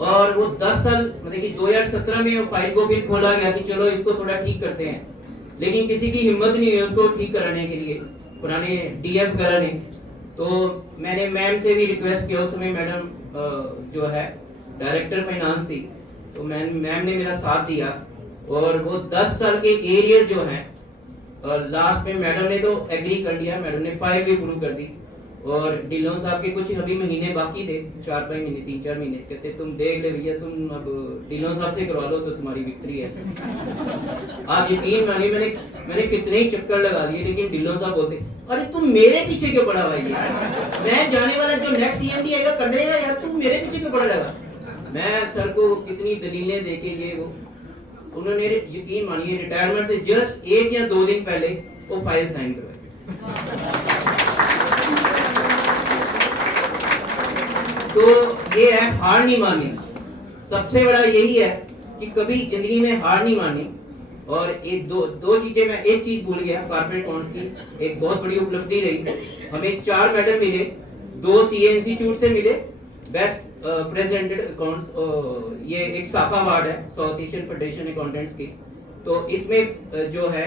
और वो 10 साल मतलब कि 2017 में वो फाइल को फिर खोला गया कि चलो इसको थोड़ा ठीक करते हैं, लेकिन किसी की हिम्मत नहीं हुई उसको ठीक कराने के लिए, पुराने डीएफ वगैरह ने। तो मैंने मैम से भी रिक्वेस्ट किया, उस समय मैडम जो है डायरेक्टर फाइनेंस थी, तो मैम ने मेरा साथ दिया और वो 10 साल के एरियर जो है लास्ट में मैडम ने तो एग्री कर लिया, मैडम ने 5 भी अप्रूव कर दी। और ढिल्लों साहब के कुछ अभी महीने बाकी थे, 4-5 महीने 3-4 महीने, कहते तुम देख ले भैया, तुम अब ढिल्लों साहब से करवा लो तो तुम्हारी विक्ट्री है। आप यकीन मानिए मैंने कितने ही चक्कर लगा दिए, लेकिन ढिल्लों साहब बोलते अरे तुम मेरे पीछे क्यों पड़ा हुआ है, मैं जाने वाला जो नेक्स्ट सीएमडी आएगा कर देगा यार, तुम मेरे पीछे क्यों पड़ा रहेगा। मैं सर को कितनी दलीलें देके ये वो, उन्होंने यकीन मानिए रिटायरमेंट से जस्ट 1 या 2 दिन पहले वो फाइल साइन करवाई। तो ये है हार नहीं माननी, सबसे बड़ा यही है कि कभी जिंदगी में हार नहीं माननी। और एक दो चीजें, मैं एक चीज भूल गया, कॉर्पोरेट अकाउंट्स की एक बहुत बड़ी उपलब्धि रही, हमें 4 मेडल मिले, 2 सीए इंस्टीट्यूट से मिले, बेस्ट प्रेजेंटेड अकाउंट्स, ये एक साफा अवार्ड है साउथ एशियन फेडरेशन अकाउंटेंट्स की। तो इसमें जो है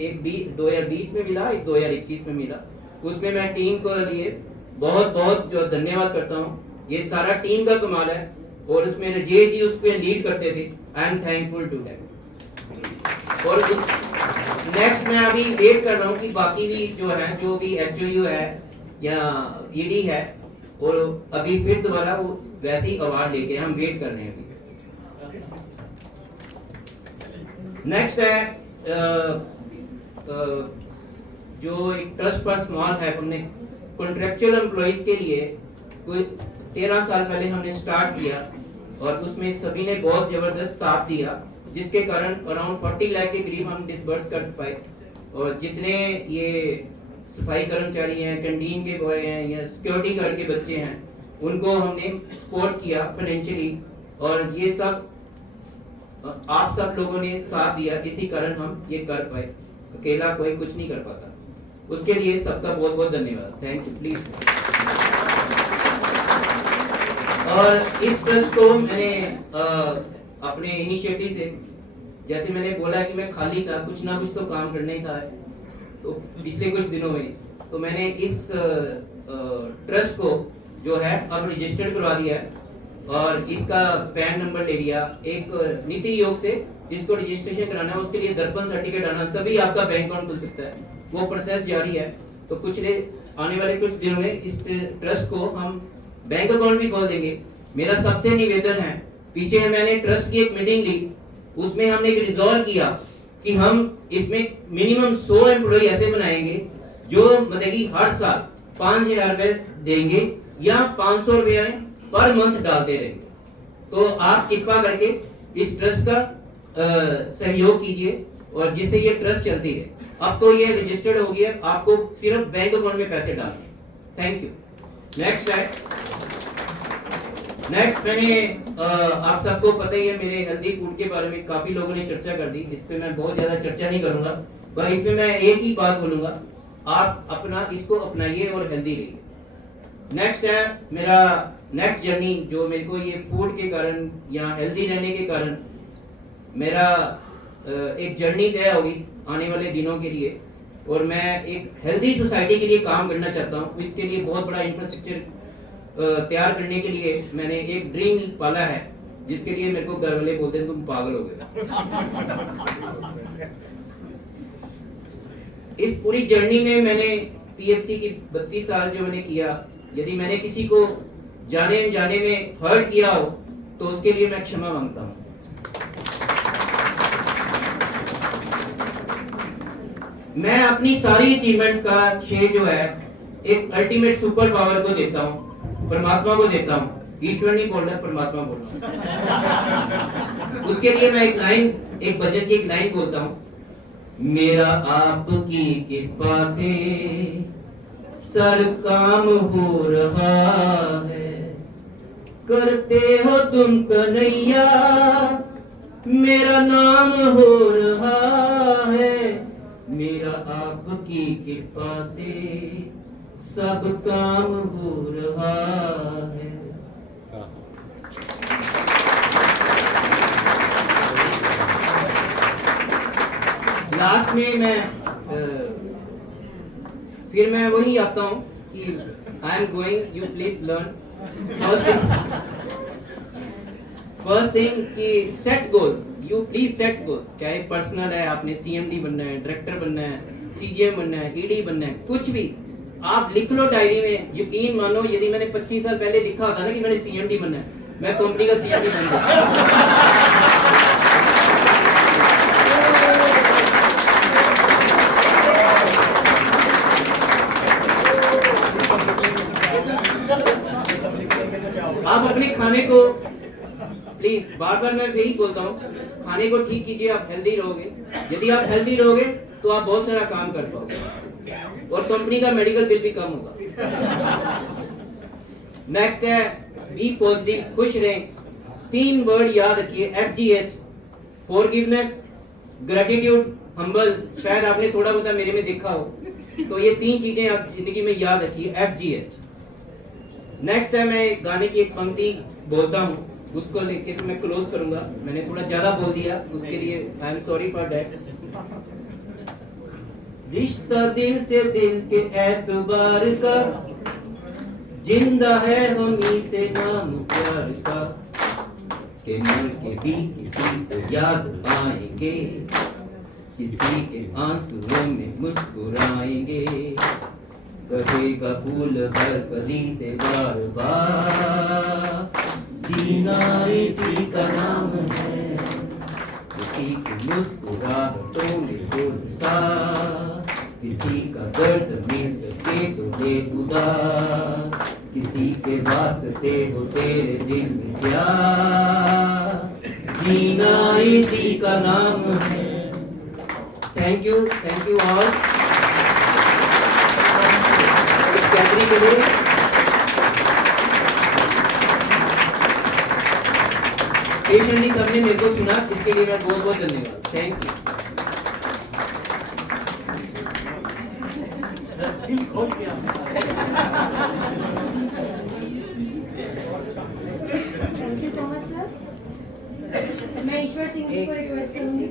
एक 2020 में मिला, एक 2021 में मिला, उसमें मैं टीम को लिए बहुत बहुत जो धन्यवाद करता हूँ, ये सारा टीम का कमाल है। और उसमें रजेश जी उस पर लीड करते थे, I am thankful to that. और नेक्स्ट मैं अभी वेट कर रहा हूँ कि बाकी भी जो है, जो भी एचओयू है या ईडी है, और अभी फिर दोबारा वो वैसे ही अवार्ड लेके हम वेट कर रहे हैं। अभी नेक्स्ट है जो एक ट्रस्ट फॉर स्मॉल है, हमने कॉन्ट्रेक्चुअल एम्प्लॉइज के लिए कोई 13 साल पहले हमने स्टार्ट किया और उसमें सभी ने बहुत जबरदस्त साथ दिया, जिसके कारण अराउंड 40 लाख के करीब हम डिसबर्स कर पाए। और जितने ये सफाई कर्मचारी हैं, कैंटीन के बॉय हैं या सिक्योरिटी गार्ड के बच्चे हैं, उनको हमने सपोर्ट किया फाइनेंशियली। और ये सब आप सब लोगों ने साथ दिया, इसी कारण हम ये कर पाए। अकेला कोई कुछ नहीं कर पाता। उसके लिए सबका बहुत बहुत धन्यवाद। Thank you. प्लीज। और इस ट्रस्ट को मैंने अपने इनिशिएटिव से, जैसे मैंने बोला कि मैं खाली था, कुछ ना कुछ तो काम करना ही था, तो पिछले कुछ दिनों में तो मैंने इस ट्रस्ट को जो है अब रजिस्टर्ड करवा दिया है और इसका पैन नंबर ले लिया। एक नीति योग से जिसको रजिस्ट्रेशन कराना है उसके लिए दर्पण सर्टिफिकेट आना, तभी आपका बैंक अकाउंट खुल सकता है। वो प्रोसेस जारी है। तो आने वाले कुछ दिनों में इस ट्रस्ट को हम बैंक अकाउंट भी खोल देंगे। मेरा सबसे निवेदन है, पीछे मैंने ट्रस्ट की एक मीटिंग ली, उसमें हमने एक रिजॉल्व किया कि हम इसमें मिनिमम 100 एम्प्लॉय ऐसे बनाएंगे जो मतलब कि हर साल 5,000 रुपए देंगे या 500 रुपए पर मंथ डालते रहेंगे। तो आप कृपा करके इस ट्रस्ट का सहयोग कीजिए और जिससे ये ट्रस्ट चलती है। अब तो ये रजिस्टर्ड हो गया, आपको सिर्फ बैंक अकाउंट में पैसे डालने। Thank you. नेक्स्ट है, नेक्स्ट मैंने आप सबको पता ही है मेरे हेल्दी फूड के बारे में काफी लोगों ने चर्चा कर दी, इस पे मैं बहुत ज्यादा चर्चा नहीं करूंगा, पर इसमें मैं एक ही बात बोलूंगा, आप अपना इसको अपनाइए और हेल्दी रहिए। नेक्स्ट है मेरा नेक्स्ट जर्नी, जो मेरे को ये फूड के कारण या हेल्दी रहने के कारण मेरा एक जर्नी तय होगी आने वाले दिनों के लिए, और मैं एक हेल्दी सोसाइटी के लिए काम करना चाहता हूँ। इसके लिए बहुत बड़ा इंफ्रास्ट्रक्चर तैयार करने के लिए मैंने एक ड्रीम पाला है, जिसके लिए मेरे को घर वाले बोलते हैं तुम पागल हो गए। इस पूरी जर्नी में मैंने पीएफसी की 32 साल जो मैंने किया, यदि मैंने किसी को जाने अनजाने में हर्ट किया हो तो उसके लिए मैं क्षमा मांगता हूँ। मैं अपनी सारी अचीवमेंट्स का श्रेय जो है एक अल्टीमेट सुपर पावर को देता हूँ, परमात्मा को देता हूँ। ईश्वर नहीं बोल रहा, परमात्मा बोल रहा। उसके लिए मैं एक भजन की एक लाइन बोलता हूँ, मेरा आपकी कृपा से सर काम हो रहा है, करते हो तुम कन्हैया मेरा नाम हो रहा है, मेरा आपकी कृपा से सब काम हो रहा है। लास्ट में मैं फिर मैं वही आता हूँ कि I am going, you please learn. First thing कि set goals, you please set goal. चाहे पर्सनल है, आपने सीएमडी बनना है, डायरेक्टर बनना है, सीजीएम बनना है, ईडी बनना है, कुछ भी आप लिख लो डायरी में। यकीन मानो यदि मैंने 25 साल पहले लिखा होता ना कि मैंने सीएमडी बनना है, मैं कंपनी का सीएमडी बन गया। आप अपने खाने को प्लीज, बार बार मैं यही बोलता हूँ, खाने को ठीक कीजिए, आप हेल्दी रहोगे। यदि आप हेल्दी रहोगे तो आप बहुत सारा काम कर पाओगे और कंपनी का मेडिकल बिल भी कम होगा। नेक्स्ट है बी पॉजिटिव, खुश रहें। 3 वर्ड याद रखिए, FGH, फॉरगिवनेस, ग्रेटिट्यूड, हम्बल। शायद आपने थोड़ा बहुत मेरे में देखा हो, तो ये 3 चीजें आप जिंदगी में याद रखिए, FGH। नेक्स्ट है मैं गाने की एक पंक्ति बोलता हूँ, उसको लेके फिर मैं क्लोज करूंगा। मैंने थोड़ा ज्यादा बोल दिया, उसके लिए I am sorry for that. रिश्ता दिल से दिल के एतबार का, जिंदा है हमी से नाम प्यार का, के मर के भी किसी को याद आएंगे, किसी के आंसुओं में मुस्कुराएंगे, कहेगा फूल हर कली से बार बार, जीना इसी का नाम है, किसी की मुस्कुराहटों में गुस्सा, किसी का दर्द मिल सके तो दे खुदा, किसी के वास्ते हो तेरे दिल में प्यार, जीना इसी का नाम है। Thank you all. कैटरी के लिए पेशेंटली सबने मेरे को सुना, इसके लिए मैं बहुत बहुत धन्यवाद। Thank you. दिल खोल के आपने thank you so much sir. मैं ईश्वर सिंह जी को रिक्वेस्ट करूंगी।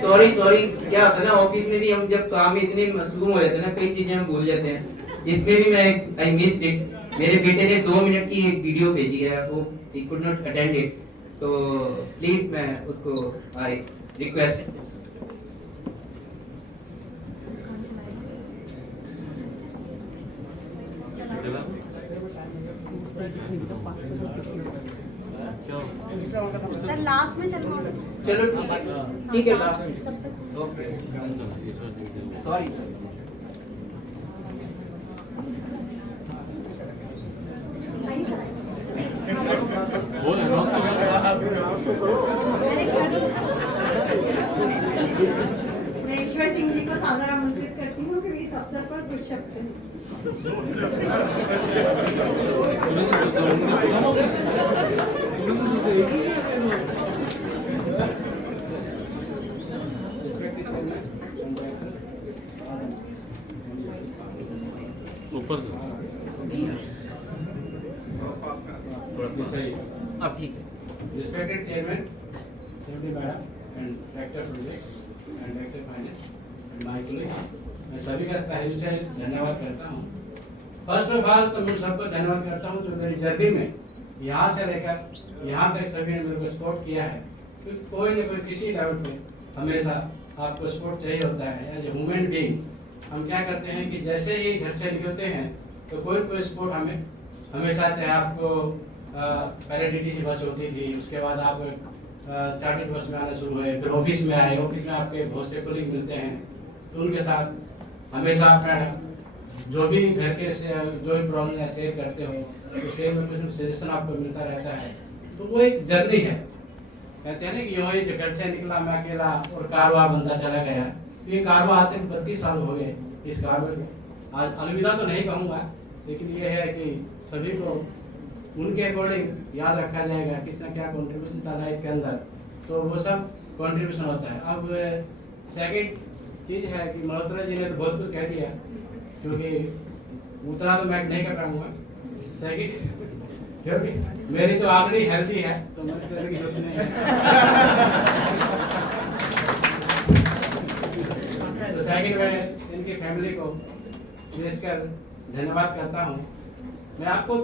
सॉरी क्या होता है ना, ऑफिस में भी हम जब काम में इतने मसलूम हो जाते हैं ना, कई चीजें हम भूल जाते हैं। इसमें भी मैं आई मिस्ड इट। मेरे बेटे ने 2 मिनट की एक वीडियो भेजी है, वो he could not attend it, तो प्लीज मैं उसको आई रिक्वेस्ट। सर लास्ट में चलवा सकते चलो ठीक है लास्ट में। ओके सॉरी आइए सर। मैं ईश्वर सिंह जी को सादर आमंत्रित करती हूँ कि इस अवसर पर कुछ शब्द कहें। ऊपर अब ठीक है। Respected Chairman, Deputy Madam, and Director Project and Director Finance and my colleagues, मैं सभी का तहे से धन्यवाद करता हूँ। फर्स्ट ऑफ ऑल तो मैं सबको धन्यवाद करता हूँ जो मेरी जर्नी में यहाँ से लेकर यहाँ तक सभी ने मेरे को सपोर्ट किया है। क्योंकि कोई न कोई किसी लेवल पे हमेशा आपको सपोर्ट चाहिए होता है। एज ए ह्यूमन बीइंग हम क्या करते हैं कि जैसे ही घर से निकलते हैं तो कोई कोई सपोर्ट हमें हमेशा, चाहे आपको पहले डीटीसी बस होती थी, उसके बाद आप चार्टर्ड बस में आना शुरू हुए, फिर ऑफिस में आए, ऑफिस में आपके बहुत से कोलीग मिलते हैं, तो उनके साथ हमेशा अपना जो भी घर के जो भी प्रॉब्लम है शेयर करते हो, तो शेयर में कुछ सजेशन आपको मिलता रहता है। तो वो एक जर्नी है। कहते हैं ना कि यूँ ही घर से निकला मैं अकेला और कारवां बंदा चला गया। तो ये कारवां आते 32 साल हो गए। इस कारवां को आज अलविदा तो नहीं कहूँगा, लेकिन ये है कि सभी को उनके अकॉर्डिंग याद रखा जाएगा किसने क्या कंट्रीब्यूशन था लाइफ के अंदर, तो वो सब कंट्रीब्यूशन होता है। अब सेकंड चीज़ है कि मल्होत्रा जी ने तो बहुत कुछ कह दिया, क्योंकि उतना तो मैं नहीं कर पाऊंगा। सेकंड क्योंकि मेरी तो ऑलरेडी हेल्थी है, तो मैं करने की जरूरत नहीं है। तो सेकंड मैं इनकी फैमिली को विशेषकर धन्यवाद करता हूँ। मैं आपको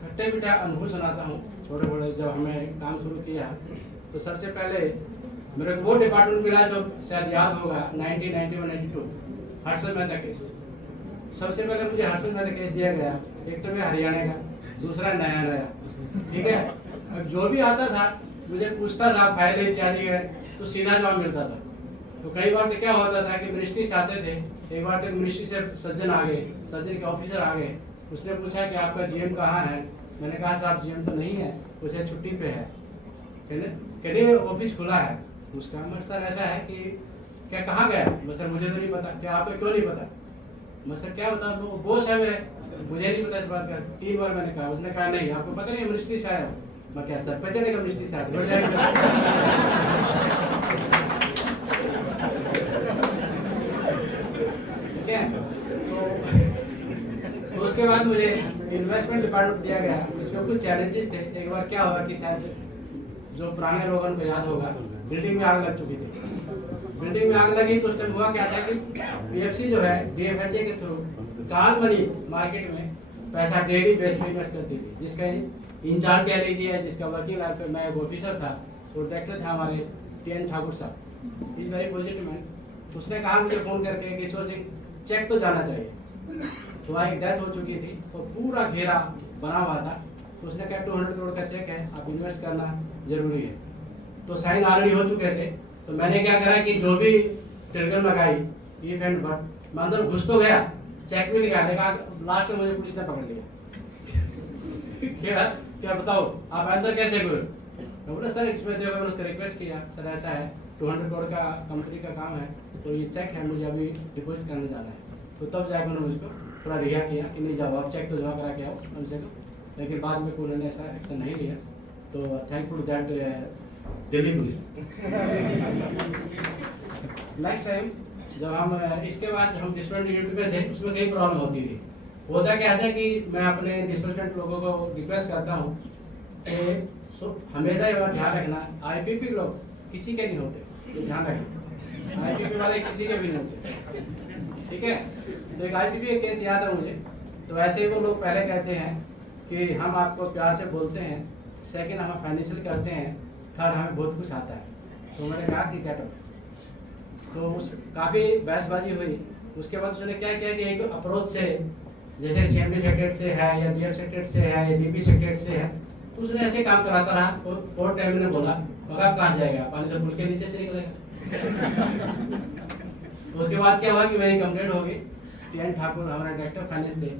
खट्टे मीठा अनुभव सुनाता हूँ। छोटे छोटे जब हमें काम शुरू किया तो सबसे पहले मेरे को वो डिपार्टमेंट मिला जो शायद याद होगा 1991-92 हर्षल मेहता केस। सबसे पहले मुझे हर्षल मेहता केस दिया गया। एक तो मैं हरियाणा का, दूसरा नया, ठीक है। अब जो भी आता था मुझे पूछता था फाइल इत्यादि है, तो सीधा जवाब मिलता था। तो कई बार तो क्या होता था कि मिनिस्ट्री से आते थे, एक बार तो मिनिस्ट्री से सज्जन आ गए, सज्जन के ऑफिसर आ गए, उसने पूछा कि आपका जीएम कहाँ है। मैंने कहा साहब जीएम तो नहीं है, उसे छुट्टी पे है। कहने ऑफिस खुला है। उसका मतलब ऐसा है कि क्या कहाँ गया। मैं सर मुझे तो नहीं पता। क्या आपको क्यों नहीं पता। मैं सर क्या बता, बोस है मुझे नहीं पता इस बात का। 3 बार मैंने कहा। उसने कहा नहीं आपको पता नहीं मिनिस्ट्री से आया हो। मैं क्या सर पता नहीं मिनिस्ट्री से आया। ठीक है। तो उसके बाद मुझे इन्वेस्टमेंट डिपार्टमेंट दिया गया। उसमें कुछ चैलेंजेस थे। एक बार क्या हुआ कि शायद जो पुराने लोगों को याद होगा, बिल्डिंग में आग लग चुकी थी। बिल्डिंग में आग लगी तो उस टाइम हुआ क्या था कि पीएफसी जो है डीएफएचए के थ्रू काल मनी मार्केट में पैसा डेली बेस पे इन्वेस्ट करती थी। जिसका इंचार्ज कह लीजिए, जिसका वर्किंग लाइफ में मैं एक ऑफिसर था, तो डायरेक्टर था हमारे टीएन ठाकुर साहब, इज वेरी पॉजिटिव मैन। उसने कहा मुझे फोन करके कि ईश्वर सिंह चेक तो जाना चाहिए। तो वहाँ एक डेथ हो चुकी थी तो पूरा घेरा बना हुआ था। तो उसने कहा 200 करोड़ का चेक है, आप इन्वेस्ट करना जरूरी है। तो साइन ऑलरेडी हो चुके थे। तो मैंने क्या करा कि जो भी ट्रिगर लगाई इफ एंड बट, मैं अंदर घुस तो गया, चेक भी निकालने का। लास्ट में मुझे पुलिस ने पकड़ लिया। क्या बताओ आप अंदर कैसे गए। तो बोला सर इसमें देखो, मैंने उसका रिक्वेस्ट किया, सर ऐसा है 200 करोड़ का कंपनी का काम है, तो ये चेक है, मुझे अभी डिपॉजिट करने जाना है। तो तब जाकर उन्होंने मुझको थोड़ा रिहा किया कि नहीं जाओ आप चेक तो जमा करा के आओ, कम से कम लेकिन बाद में उन्होंने ऐसा एक्शन नहीं लिया, तो thankful that Delhi police. Next time जब हम इसके बाद हम डिस्पेंट यूनिट में थे, उसमें कई प्रॉब्लम होती थी। होता क्या था कि मैं अपने डिस्पेंट लोगों को रिक्वेस्ट करता हूँ कि हमेशा ये बात ध्यान रखना, आईपीपी लोग किसी के नहीं होते, तो ध्यान रखना, आईपीपी वाले किसी के भी नहीं होते, ठीक है। तो एक आईपीपी का केस याद है मुझे। तो ऐसे ही वो लोग पहले कहते हैं कि हम आपको प्यार से बोलते हैं, सेकंड हमें फाइनेंशियल करते हैं, थर्ड हमें बहुत कुछ आता है। तो मैंने कहा कि क्या तो उस काफ़ी बहसबाजी हुई। उसके बाद उसने क्या किया कि एक अप्रोच से, जैसे सीएमडी सेक्रेटरी से है या डीएफ सेक्रेटरी से है या डीपी सेक्रेटरी से है, तो उसने ऐसे काम कराता रहा। फोर्थ टाइम ने बोला मगर कहाँ जाएगा, पानी से पुल के नीचे से निकलेगा। तो उसके बाद क्या हुआ कि मेरी कंप्लेंट हो गई। टीएन ठाकुर हमारे डायरेक्टर फाइनेंस थे।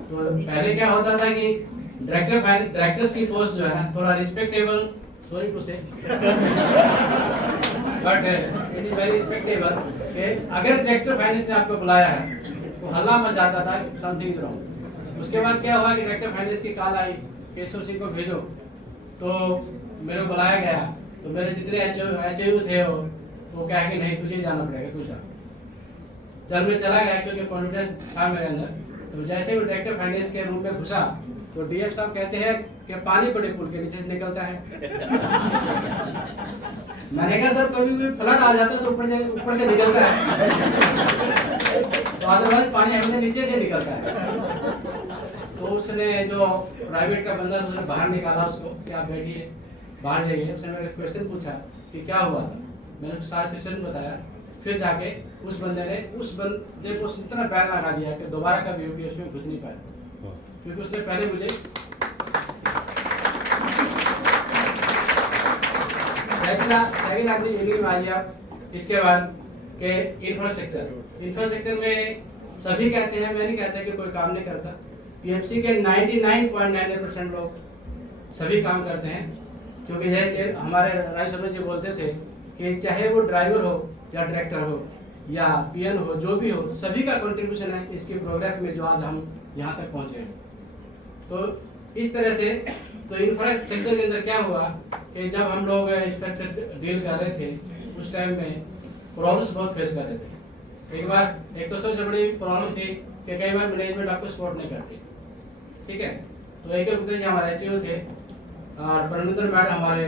तो पहले क्या होता था कि डायरेक्टर्स की पोस्ट जो है थोड़ा रिस्पेक्टेबल, सॉरी टू से but it is very respectable कि अगर डायरेक्टर फाइनेंस ने आपको बुलाया है तो हल्ला मच जाता था समथिंग रॉन्ग। उसके बाद क्या हुआ कि डायरेक्टर फाइनेंस की कॉल आई, केशव सिंह को भेजो। तो मेरे को बुलाया गया, तो मेरे जितने एचओयू थे वो कहे कि नहीं तुझे जाना पड़ेगा, तू जा। जब मैं चला गया क्योंकि कॉन्फिडेंस था मेरे अंदर, तो जैसे भी डायरेक्टर फाइनेंस के रूम में घुसा तो डीएफ साहब कहते हैं कि पानी बड़े पुल के नीचे से निकलता है। मैंने कहा सर कभी भी फ्लड आ जाता है तो ऊपर से निकलता है, तो अदरवाइज पानी हमेशा नीचे से निकलता है। तो उसने जो प्राइवेट का बंदा उसने बाहर निकाला उसको कि आप बैठिए, बाहर जाइए। उसने मेरे क्वेश्चन पूछा कि क्या हुआ था, मैंने उसको सारा सिचुएशन बताया। फिर जाके उस बंदे को इतना पैर लगा दिया कि दोबारा कभी भी उसमें घुस नहीं पाया, क्योंकि उसने पहले मुझे सेकंड आदमी एग्री में आ गया। इसके बाद के इंफ्रास्ट्रक्चर में सभी कहते हैं, मैं नहीं कहता कि कोई काम नहीं करता। पीएफसी के 99.99% लोग सभी काम करते हैं, क्योंकि जैसे हमारे राय समझ जी बोलते थे कि चाहे वो ड्राइवर हो या डायरेक्टर हो या पीएन हो, जो भी हो, सभी का कंट्रीब्यूशन है इसकी प्रोग्रेस में जो आज हम यहाँ तक पहुँचे हैं। तो इस तरह से तो इंफ्रास्ट्रक्चर के अंदर क्या हुआ कि जब हम लोग स्ट्रक्चर डील कर रहे थे उस टाइम में प्रॉब्लम्स बहुत फेस कर रहे थे। एक तो सबसे बड़ी प्रॉब्लम थी कि कई बार मैनेजमेंट आपको सपोर्ट नहीं करती, ठीक है। तो एक जी हमारे एचओ थे और परमिंदर मैडम हमारे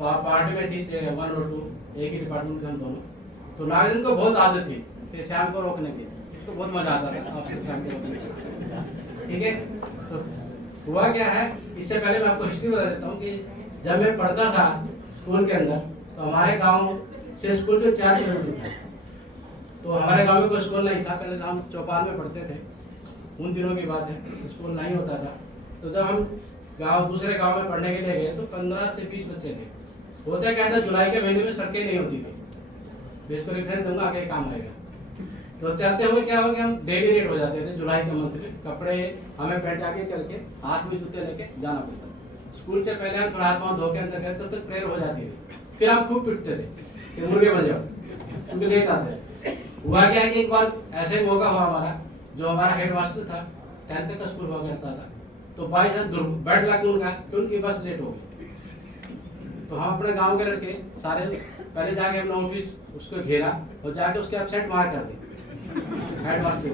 पार्टी में थी 1 और 2, एक ही डिपार्टमेंट में हम दोनों। तो नागरिक को बहुत आदत थी कि श्याम को रोकने की, उसको बहुत मजा आता था आपसे श्याम को रोकने की, ठीक है। तो हुआ क्या है, इससे पहले मैं आपको हिस्ट्री बता देता हूँ कि जब मैं पढ़ता था स्कूल के अंदर, तो हमारे गांव से स्कूल के 4 किलोमीटर था। तो हमारे गांव में कोई स्कूल नहीं था, पहले हम चौपाल में पढ़ते थे, उन दिनों की बात है, स्कूल नहीं होता था। तो जब हम दूसरे गांव में पढ़ने के लिए गए तो 15 से 20 बच्चे थे। होता क्या था, जुलाई के महीने में सड़कें नहीं होती थी, मैं इसको रेफरेंस दूंगा, आगे काम आएगा। तो चलते हुए क्या हो गया, हम डेली रेट हो जाते थे जुलाई के मंथ में, कपड़े हमें पैंट आगे करके हाथ में जूते लेके जाना पड़ता। स्कूल से पहले हम थोड़ा हाथ पाँव धो के अंदर गए तब तक प्रेयर हो जाती थी। फिर हम खूब पिटते थे कि मुर्गे बन जाओ, क्योंकि लेट आते। हुआ क्या है कि एक बार ऐसे मौका हुआ हमारा, जो हमारा हेड मास्टर था 10th तक का स्कूल हुआ करता था, तो बाई चांस बैड लक उनका कि उनकी बस लेट हो गई। तो हम अपने गांव के लड़के सारे पहले जाके अपना ऑफिस उसको घेरा और जाके उसके एब्सेंट मार कर दी हेड मास्टर।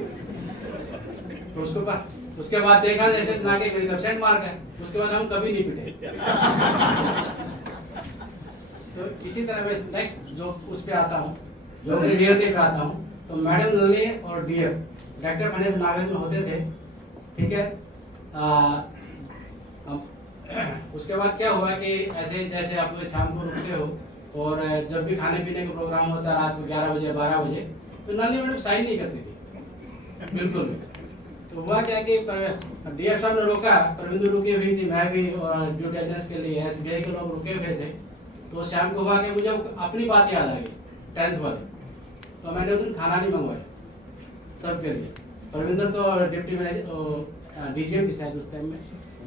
तो उसके बाद देखा जैसे ना के गरीब एब्सेंट मार गए, उसके बाद हम कभी नहीं पिटे। तो इसी तरह मैं नेक्स्ट जो उस पे आता हूँ, जो रियलिटी पे आता हूँ, तो मैडम नली और डीएफ डायरेक्टर फाइनेंस नागरिक में होते थे, ठीक है। उसके बाद क्या हुआ कि ऐसे जैसे आप लोग शाम को रुकते हो और जब भी खाने पीने का प्रोग्राम होता है रात को 11 बजे 12 बजे, तो नली मैडम साइन नहीं करती थी बिल्कुल भी। तो हुआ क्या कि डीएफ साहब ने रोका, परविंदु रुकी हुई थी, मैं भी, और ड्यू डिलिजेंस के लिए एसबीआई के लोग रुके हुए थे। तो शाम को हुआ कि मुझे अपनी बात याद आ गई 10th वाली, तो मैंने उस दिन खाना नहीं मंगवाया सबके लिए। परविंदर तो डिप्टी मैनेजर डीजीएम थी शायद उस टाइम में,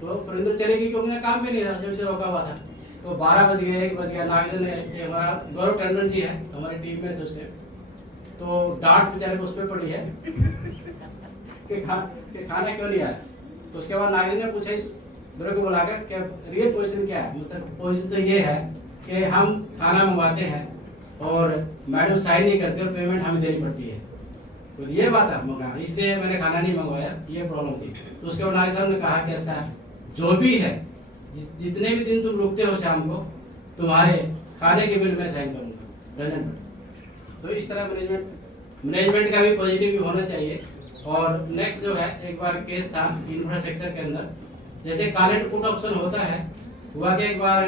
तो परविंदर चली गई क्योंकि काम भी नहीं था, जब से रोका हुआ था। तो 12 बज गए, 1 बज गया। नागरिक ने, हमारा गौरव टंडन जी है हमारी टीम में, तो डांट बेचारे को उस पर पड़ी है कि खाना क्यों नहीं आया। तो उसके बाद नागरिक ने पूछा इस मेरे को बुलाकर कि रियल पोजीशन क्या है। मतलब पोजीशन तो ये है कि हम खाना मंगवाते हैं और मैडम साइन नहीं करते और पेमेंट हमें देनी पड़ती है। तो ये बात है मंगा, इसलिए मैंने खाना नहीं मंगवाया, ये प्रॉब्लम थी। तो उसके बाद नागरिक साहब ने कहा कि ऐसा जो भी है जितने भी दिन तुम रुकते हो शाम को तुम्हारे खाने के बिल में साइन करूँगा रंजन। तो इस तरह मैनेजमेंट का भी पॉजिटिव होना चाहिए। और नेक्स्ट जो है, एक बार केस था इंफ्रास्ट्रक्चर के अंदर, जैसे कॉल एंड पुट ऑप्शन होता है, हुआ कि एक बार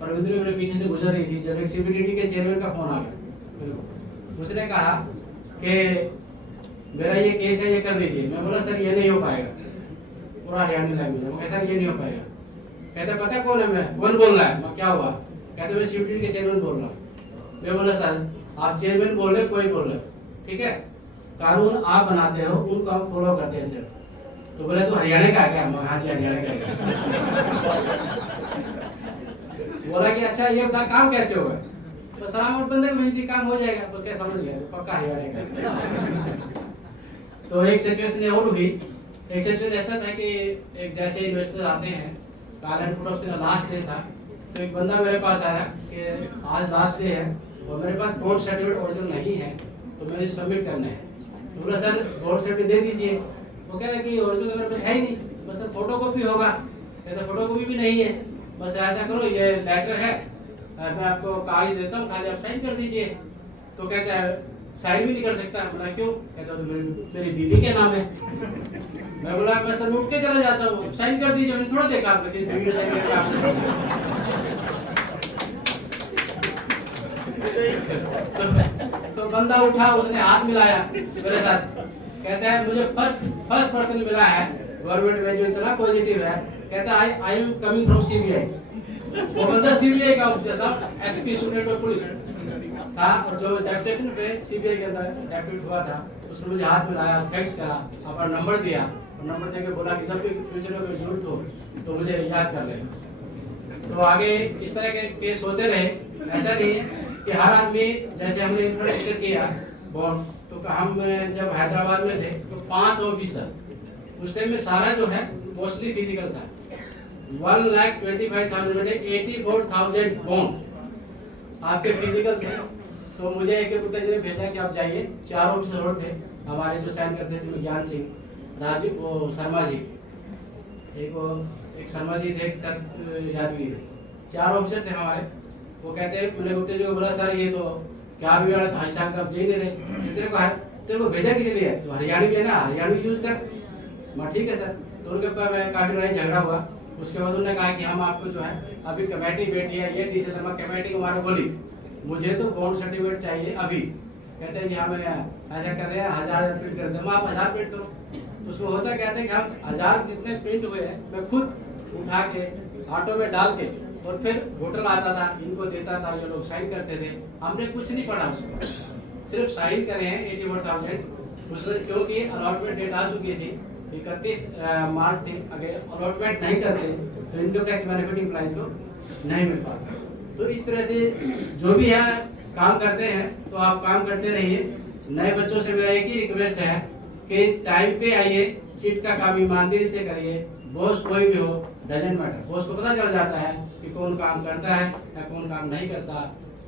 प्रविधि मेरे पीछे से गुजर रही थी, जब एक सीबीडीटी के चेयरमैन का फोन आ गया। उसने कहा कि मेरा ये केस है, ये कर दीजिए। मैं बोला सर ये नहीं हो पाएगा, पूरा हरियाणवी लैंग्वेज में। कैसा ये नहीं हो पाएगा? कहते पता कौन है मैं, कौन बोल रहा है? मैं क्या हुआ? कहते मैं सीबीडीटी के चेयरमैन बोल रहा हूँ। मैं बोला सर आप चेयरमैन बोल रहे, कोई बोल रहे, ठीक है, कानून आप बनाते हो, उनको हम फॉलो करते हैं सर। तो बोले तो हरियाणा का क्या? हाँ जी हरियाणा का। बोला कि अच्छा ये बता काम कैसे होगा? तो सलाम और बंदे भेज दी, काम हो जाएगा। तो क्या समझ गया, पक्का हरियाणा का। तो एक सिचुएशन और हुई। एक सिचुएशन ऐसा था कि एक जैसे इन्वेस्टर आते हैं, call and put option last day था, तो एक बंदा मेरे पास आया कि आज लास्ट डे है और मेरे पास बोर्ड सर्टिफिकेट ओरिजिनल नहीं है, तो मुझे सबमिट करना है। तो बोला सर बोर्ड सर्टिफिकेट दे दीजिए। वो कह रहे कि ओरिजिनल मेरे पास है ही नहीं, बस फोटो कॉपी होगा। कहते फोटो कॉपी भी नहीं है, बस ऐसा करो ये लेटर है, मैं आपको कागज देता हूँ, खाली आप साइन कर दीजिए। तो कहता है साइन भी नहीं कर सकता। बोला क्यों? कहता तो मेरी बीवी के नाम है। मैं बोला मैं सर उठ के चला जाता हूँ, साइन कर दीजिए। मैंने थोड़ा देखा आपने बीवी साइन करके तो बंदा उठा, उसने हाथ मिलाया मेरे साथ, कहता है मुझे फर्स्ट पर्सन मिला है गवर्नमेंट में जो इतना पॉजिटिव है। कहता है I am coming from CBI. वो बंदा सीबीआई का ऑफिसर था, एसपी सुपरीटेंडेंट ऑफ पुलिस था, और जो डेप्यूटेशन पे सीबीआई के अंदर डेप्यूट हुआ था, उसने मुझे हाथ मिलाया, थैंक्स करा, अपना नंबर दिया और नंबर देके बोला कि जब भी फ्यूचर में कोई जरूरत हो तो मुझे याद कर लेना। तो आगे इस तरह के केस होते रहे। ऐसा नहीं है कि हर आदमी, जैसे हमने इंफ्रास्ट्रक्चर किया बॉन्ड, तो हम जब हैदराबाद में थे तो 5 ऑफिसर, उस टाइम में सारा जो है मोस्टली फिजिकल था। 1,25,000 में 84,000 बॉन्ड आपके फिजिकल थे। तो मुझे एक गुप्ता जी ने भेजा कि आप जाइए, 4 ऑफिसर थे हमारे जो साइन करते थे, ज्ञान सिंह, राजीव, वो शर्मा जी, एक शर्मा जी थे, यादगिरी थे, 4 ऑफिसर थे हमारे। वो कहते हैं, मैंने गुप्ता जी को बोला सर ये तो क्या भी वाला था, हिसाब का दे नहीं रहे, तेरे को भेजा किसी लिए? तो हरियाणवी है ना, हरियाणवी यूज कर। मैं ठीक है सर। तो उनके ऊपर मैं काफी लड़ाई झगड़ा हुआ। उसके बाद उन्होंने कहा कि हम आपको जो है अभी कमेटी बैठी है, ये डिसीजन कमेटी हमारे बोली मुझे तो बॉन्ड सर्टिफिकेट चाहिए अभी। कहते हैं जी हमें ऐसा कर रहे हैं, 1000 प्रिंट कर दो। आप 1000 प्रिंट करो। तो उसमें होता क्या था कि हम 1000 जितने प्रिंट हुए हैं मैं खुद उठा के ऑटो में डाल के और फिर होटल आता था, इनको देता था, ये लोग साइन करते थे। हमने कुछ नहीं पढ़ा उसको, सिर्फ साइन करे हैं 84,000 उसमें, क्योंकि अलॉटमेंट डेट आ चुकी थी, 31 मार्च थी। अगर अलॉटमेंट नहीं करते तो इनकम टैक्स बेनिफिट एम्प्लॉइज को नहीं मिल पाता। तो इस तरह से जो भी है काम करते हैं, तो आप काम करते रहिए। नए बच्चों से मेरा एक ही रिक्वेस्ट है कि टाइम पे आइए, सीट का काम ईमानदारी से करिए। बॉस कोई भी हो, डजेंट मैटर, बॉस को पता चल जाता है कि कौन काम करता है या कौन काम नहीं करता।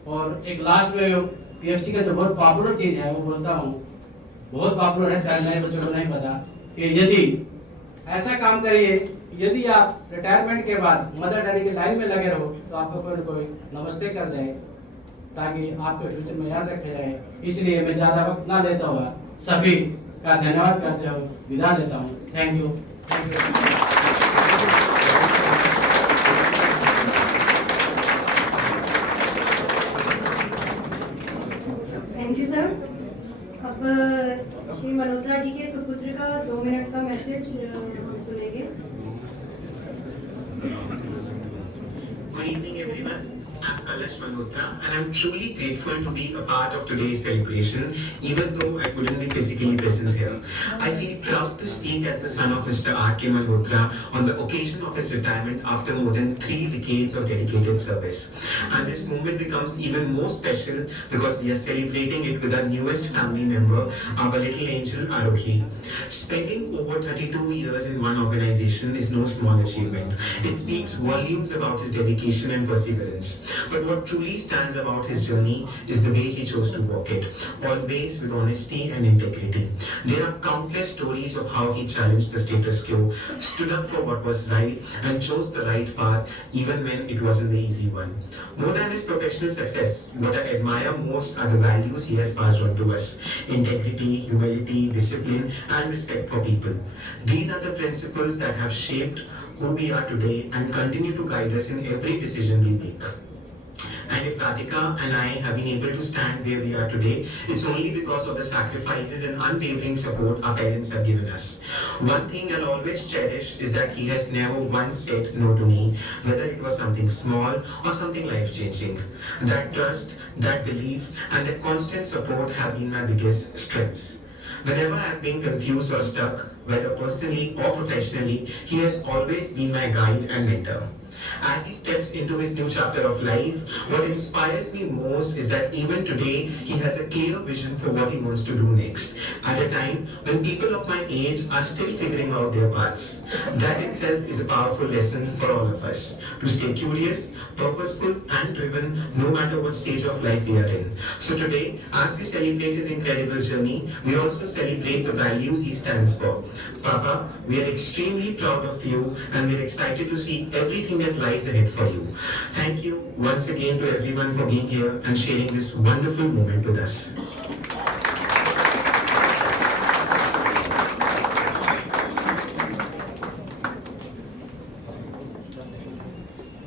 और एक लास्ट में पीएफसी का जो बहुत पॉपुलर चीज है वो बोलता हूँ, बहुत पॉपुलर है, शायद नए बच्चों को नहीं पता, कि यदि ऐसा काम करिए, यदि आप रिटायरमेंट के बाद मदर डेयरी की लाइन में लगे रहो तो आपको कोई न कोई नमस्ते कर जाए, ताकि आपको फ्यूचर में याद रखे जाए। इसलिए मैं ज्यादा वक्त ना लेता हुआ सभी का धन्यवाद करते हुए विदा लेता हूँ। Thank you. Thank you sir. अब श्री मल्होत्रा जी के सुपुत्र का 2 मिनट का मैसेज हम सुनेंगे। Good evening everyone. आपका Kalash Malhotra, and I'm truly grateful to be a part of today's celebration, even though I couldn't be physically present here. I feel proud to speak as the son of Mr. R.K. Malhotra on the occasion of his retirement after more than 3 decades of dedicated service. And this moment becomes even more special because we are celebrating it with our newest family member, our little angel Arohi. Spending over 32 years in one organization is no small achievement. It speaks volumes about his dedication and perseverance. But what truly stands about his journey is the way he chose to walk it, always with honesty and integrity. There are countless stories of how he challenged the status quo, stood up for what was right, and chose the right path even when it wasn't the easy one. More than his professional success, what I admire most are the values he has passed on to us: integrity, humility, discipline, and respect for people. These are the principles that have shaped who we are today and continue to guide us in every decision we make. And if Radhika and I have been able to stand where we are today, it's only because of the sacrifices and unwavering support our parents have given us. One thing I'll always cherish is that he has never once said no to me, whether it was something small or something life-changing. That trust, that belief, and that constant support have been my biggest strengths. Whenever I've been confused or stuck, whether personally or professionally, he has always been my guide and mentor. As he steps into his new chapter of life, what inspires me most is that even today, he has a clear vision for what he wants to do next, at a time when people of my age are still figuring out their paths. That itself is a powerful lesson for all of us, to stay curious, purposeful, and driven no matter what stage of life we are in. So today, as we celebrate his incredible journey, we also celebrate the values he stands for. Papa, we are extremely proud of you, and we're excited to see everything that lies ahead for you. Thank you once again to everyone for being here and sharing this wonderful moment with us.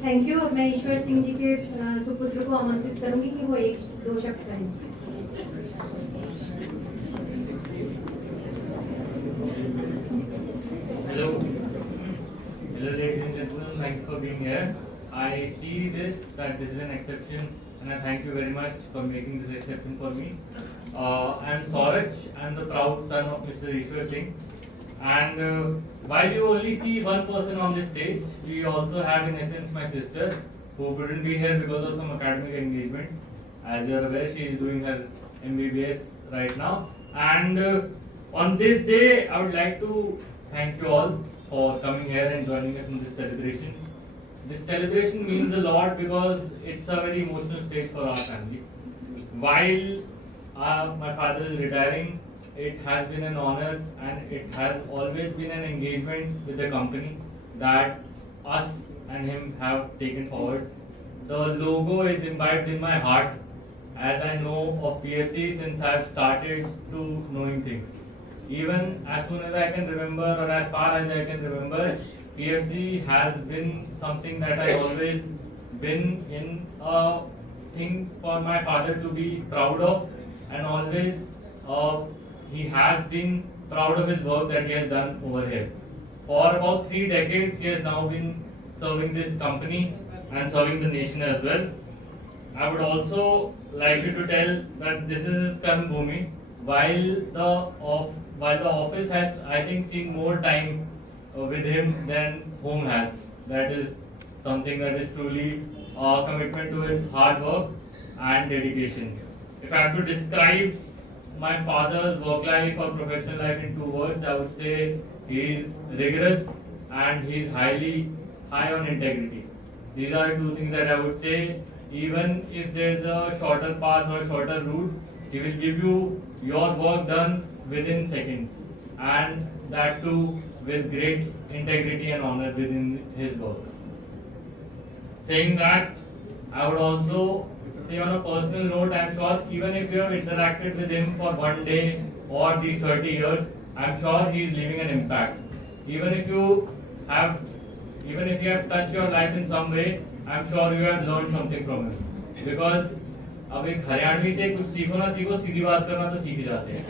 Thank you. अब मैं ईश्वर सिंह जी के सुपुत्र को आमंत्रित करूंगी कि वो 1-2 शब्द कहें। Hello, ladies and gentlemen. Thank you for being here. I see that this is an exception, and I thank you very much for making this exception for me. I'm Sauraj. I'm the proud son of Mr. Ishwar Singh. And while you only see one person on this stage, we also have in essence my sister, who couldn't be here because of some academic engagement. As you are aware, she is doing her MBBS right now. And on this day, I would like to thank you all for coming here and joining us in this celebration. This celebration means a lot because it's a very emotional stage for our family. While my father is retiring, it has been an honor and it has always been an engagement with the company that us and him have taken forward. The logo is imbibed in my heart as I know of PFC since I have started to knowing things. Even as soon as I can remember, or as far as I can remember, PFC has been something that I always been in a thing for my father to be proud of, and always he has been proud of his work that he has done over here. For about 3 decades, he has now been serving this company and serving the nation as well. I would also like you to tell that this is his Karm Bhumi. While the office has, I think, seen more time with him than home has. That is something that is truly a commitment to his hard work and dedication. If I have to describe my father's work life or professional life in 2 words, I would say he is rigorous and he is high on integrity. These are 2 things that I would say. Even if there is a shorter path or shorter route, he will give you your work done within seconds, and that too with great integrity and honor within his work. Saying that, I would also say on a personal note, I'm sure even if you have interacted with him for 1 day or these 30 years, I'm sure he is leaving an impact. Even if you have touched your life in some way, I'm sure you have learned something from him. Because अब एक हरियाणवी से कुछ सीखो ना सीखो, सीधी बात करना तो सीख जाते हैं।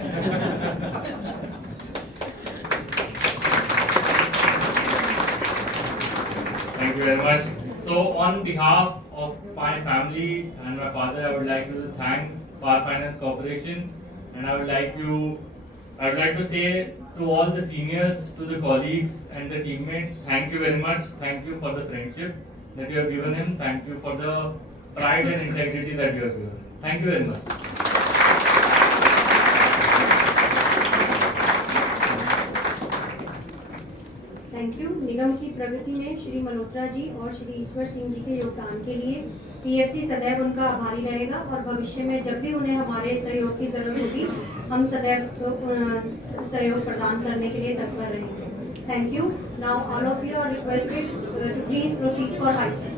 Thank you very much. So on behalf of my family and my father, I would like to thank Power Finance Corporation, and I would like to say to all the seniors, to the colleagues and the teammates, thank you very much. Thank you for the friendship that you have given him. Thank you for the pride and integrity that you have given him. Thank you very much. Thank you. निगम की प्रगति में श्री मल्होत्रा जी और श्री ईश्वर सिंह जी के योगदान के लिए PFC सदैव उनका आभारी रहेगा और भविष्य में जब भी उन्हें हमारे सहयोग की जरूरत होगी हम सदैव सहयोग प्रदान करने के लिए तत्पर रहेंगे। Thank you. Now all of you are requested to please proceed for height.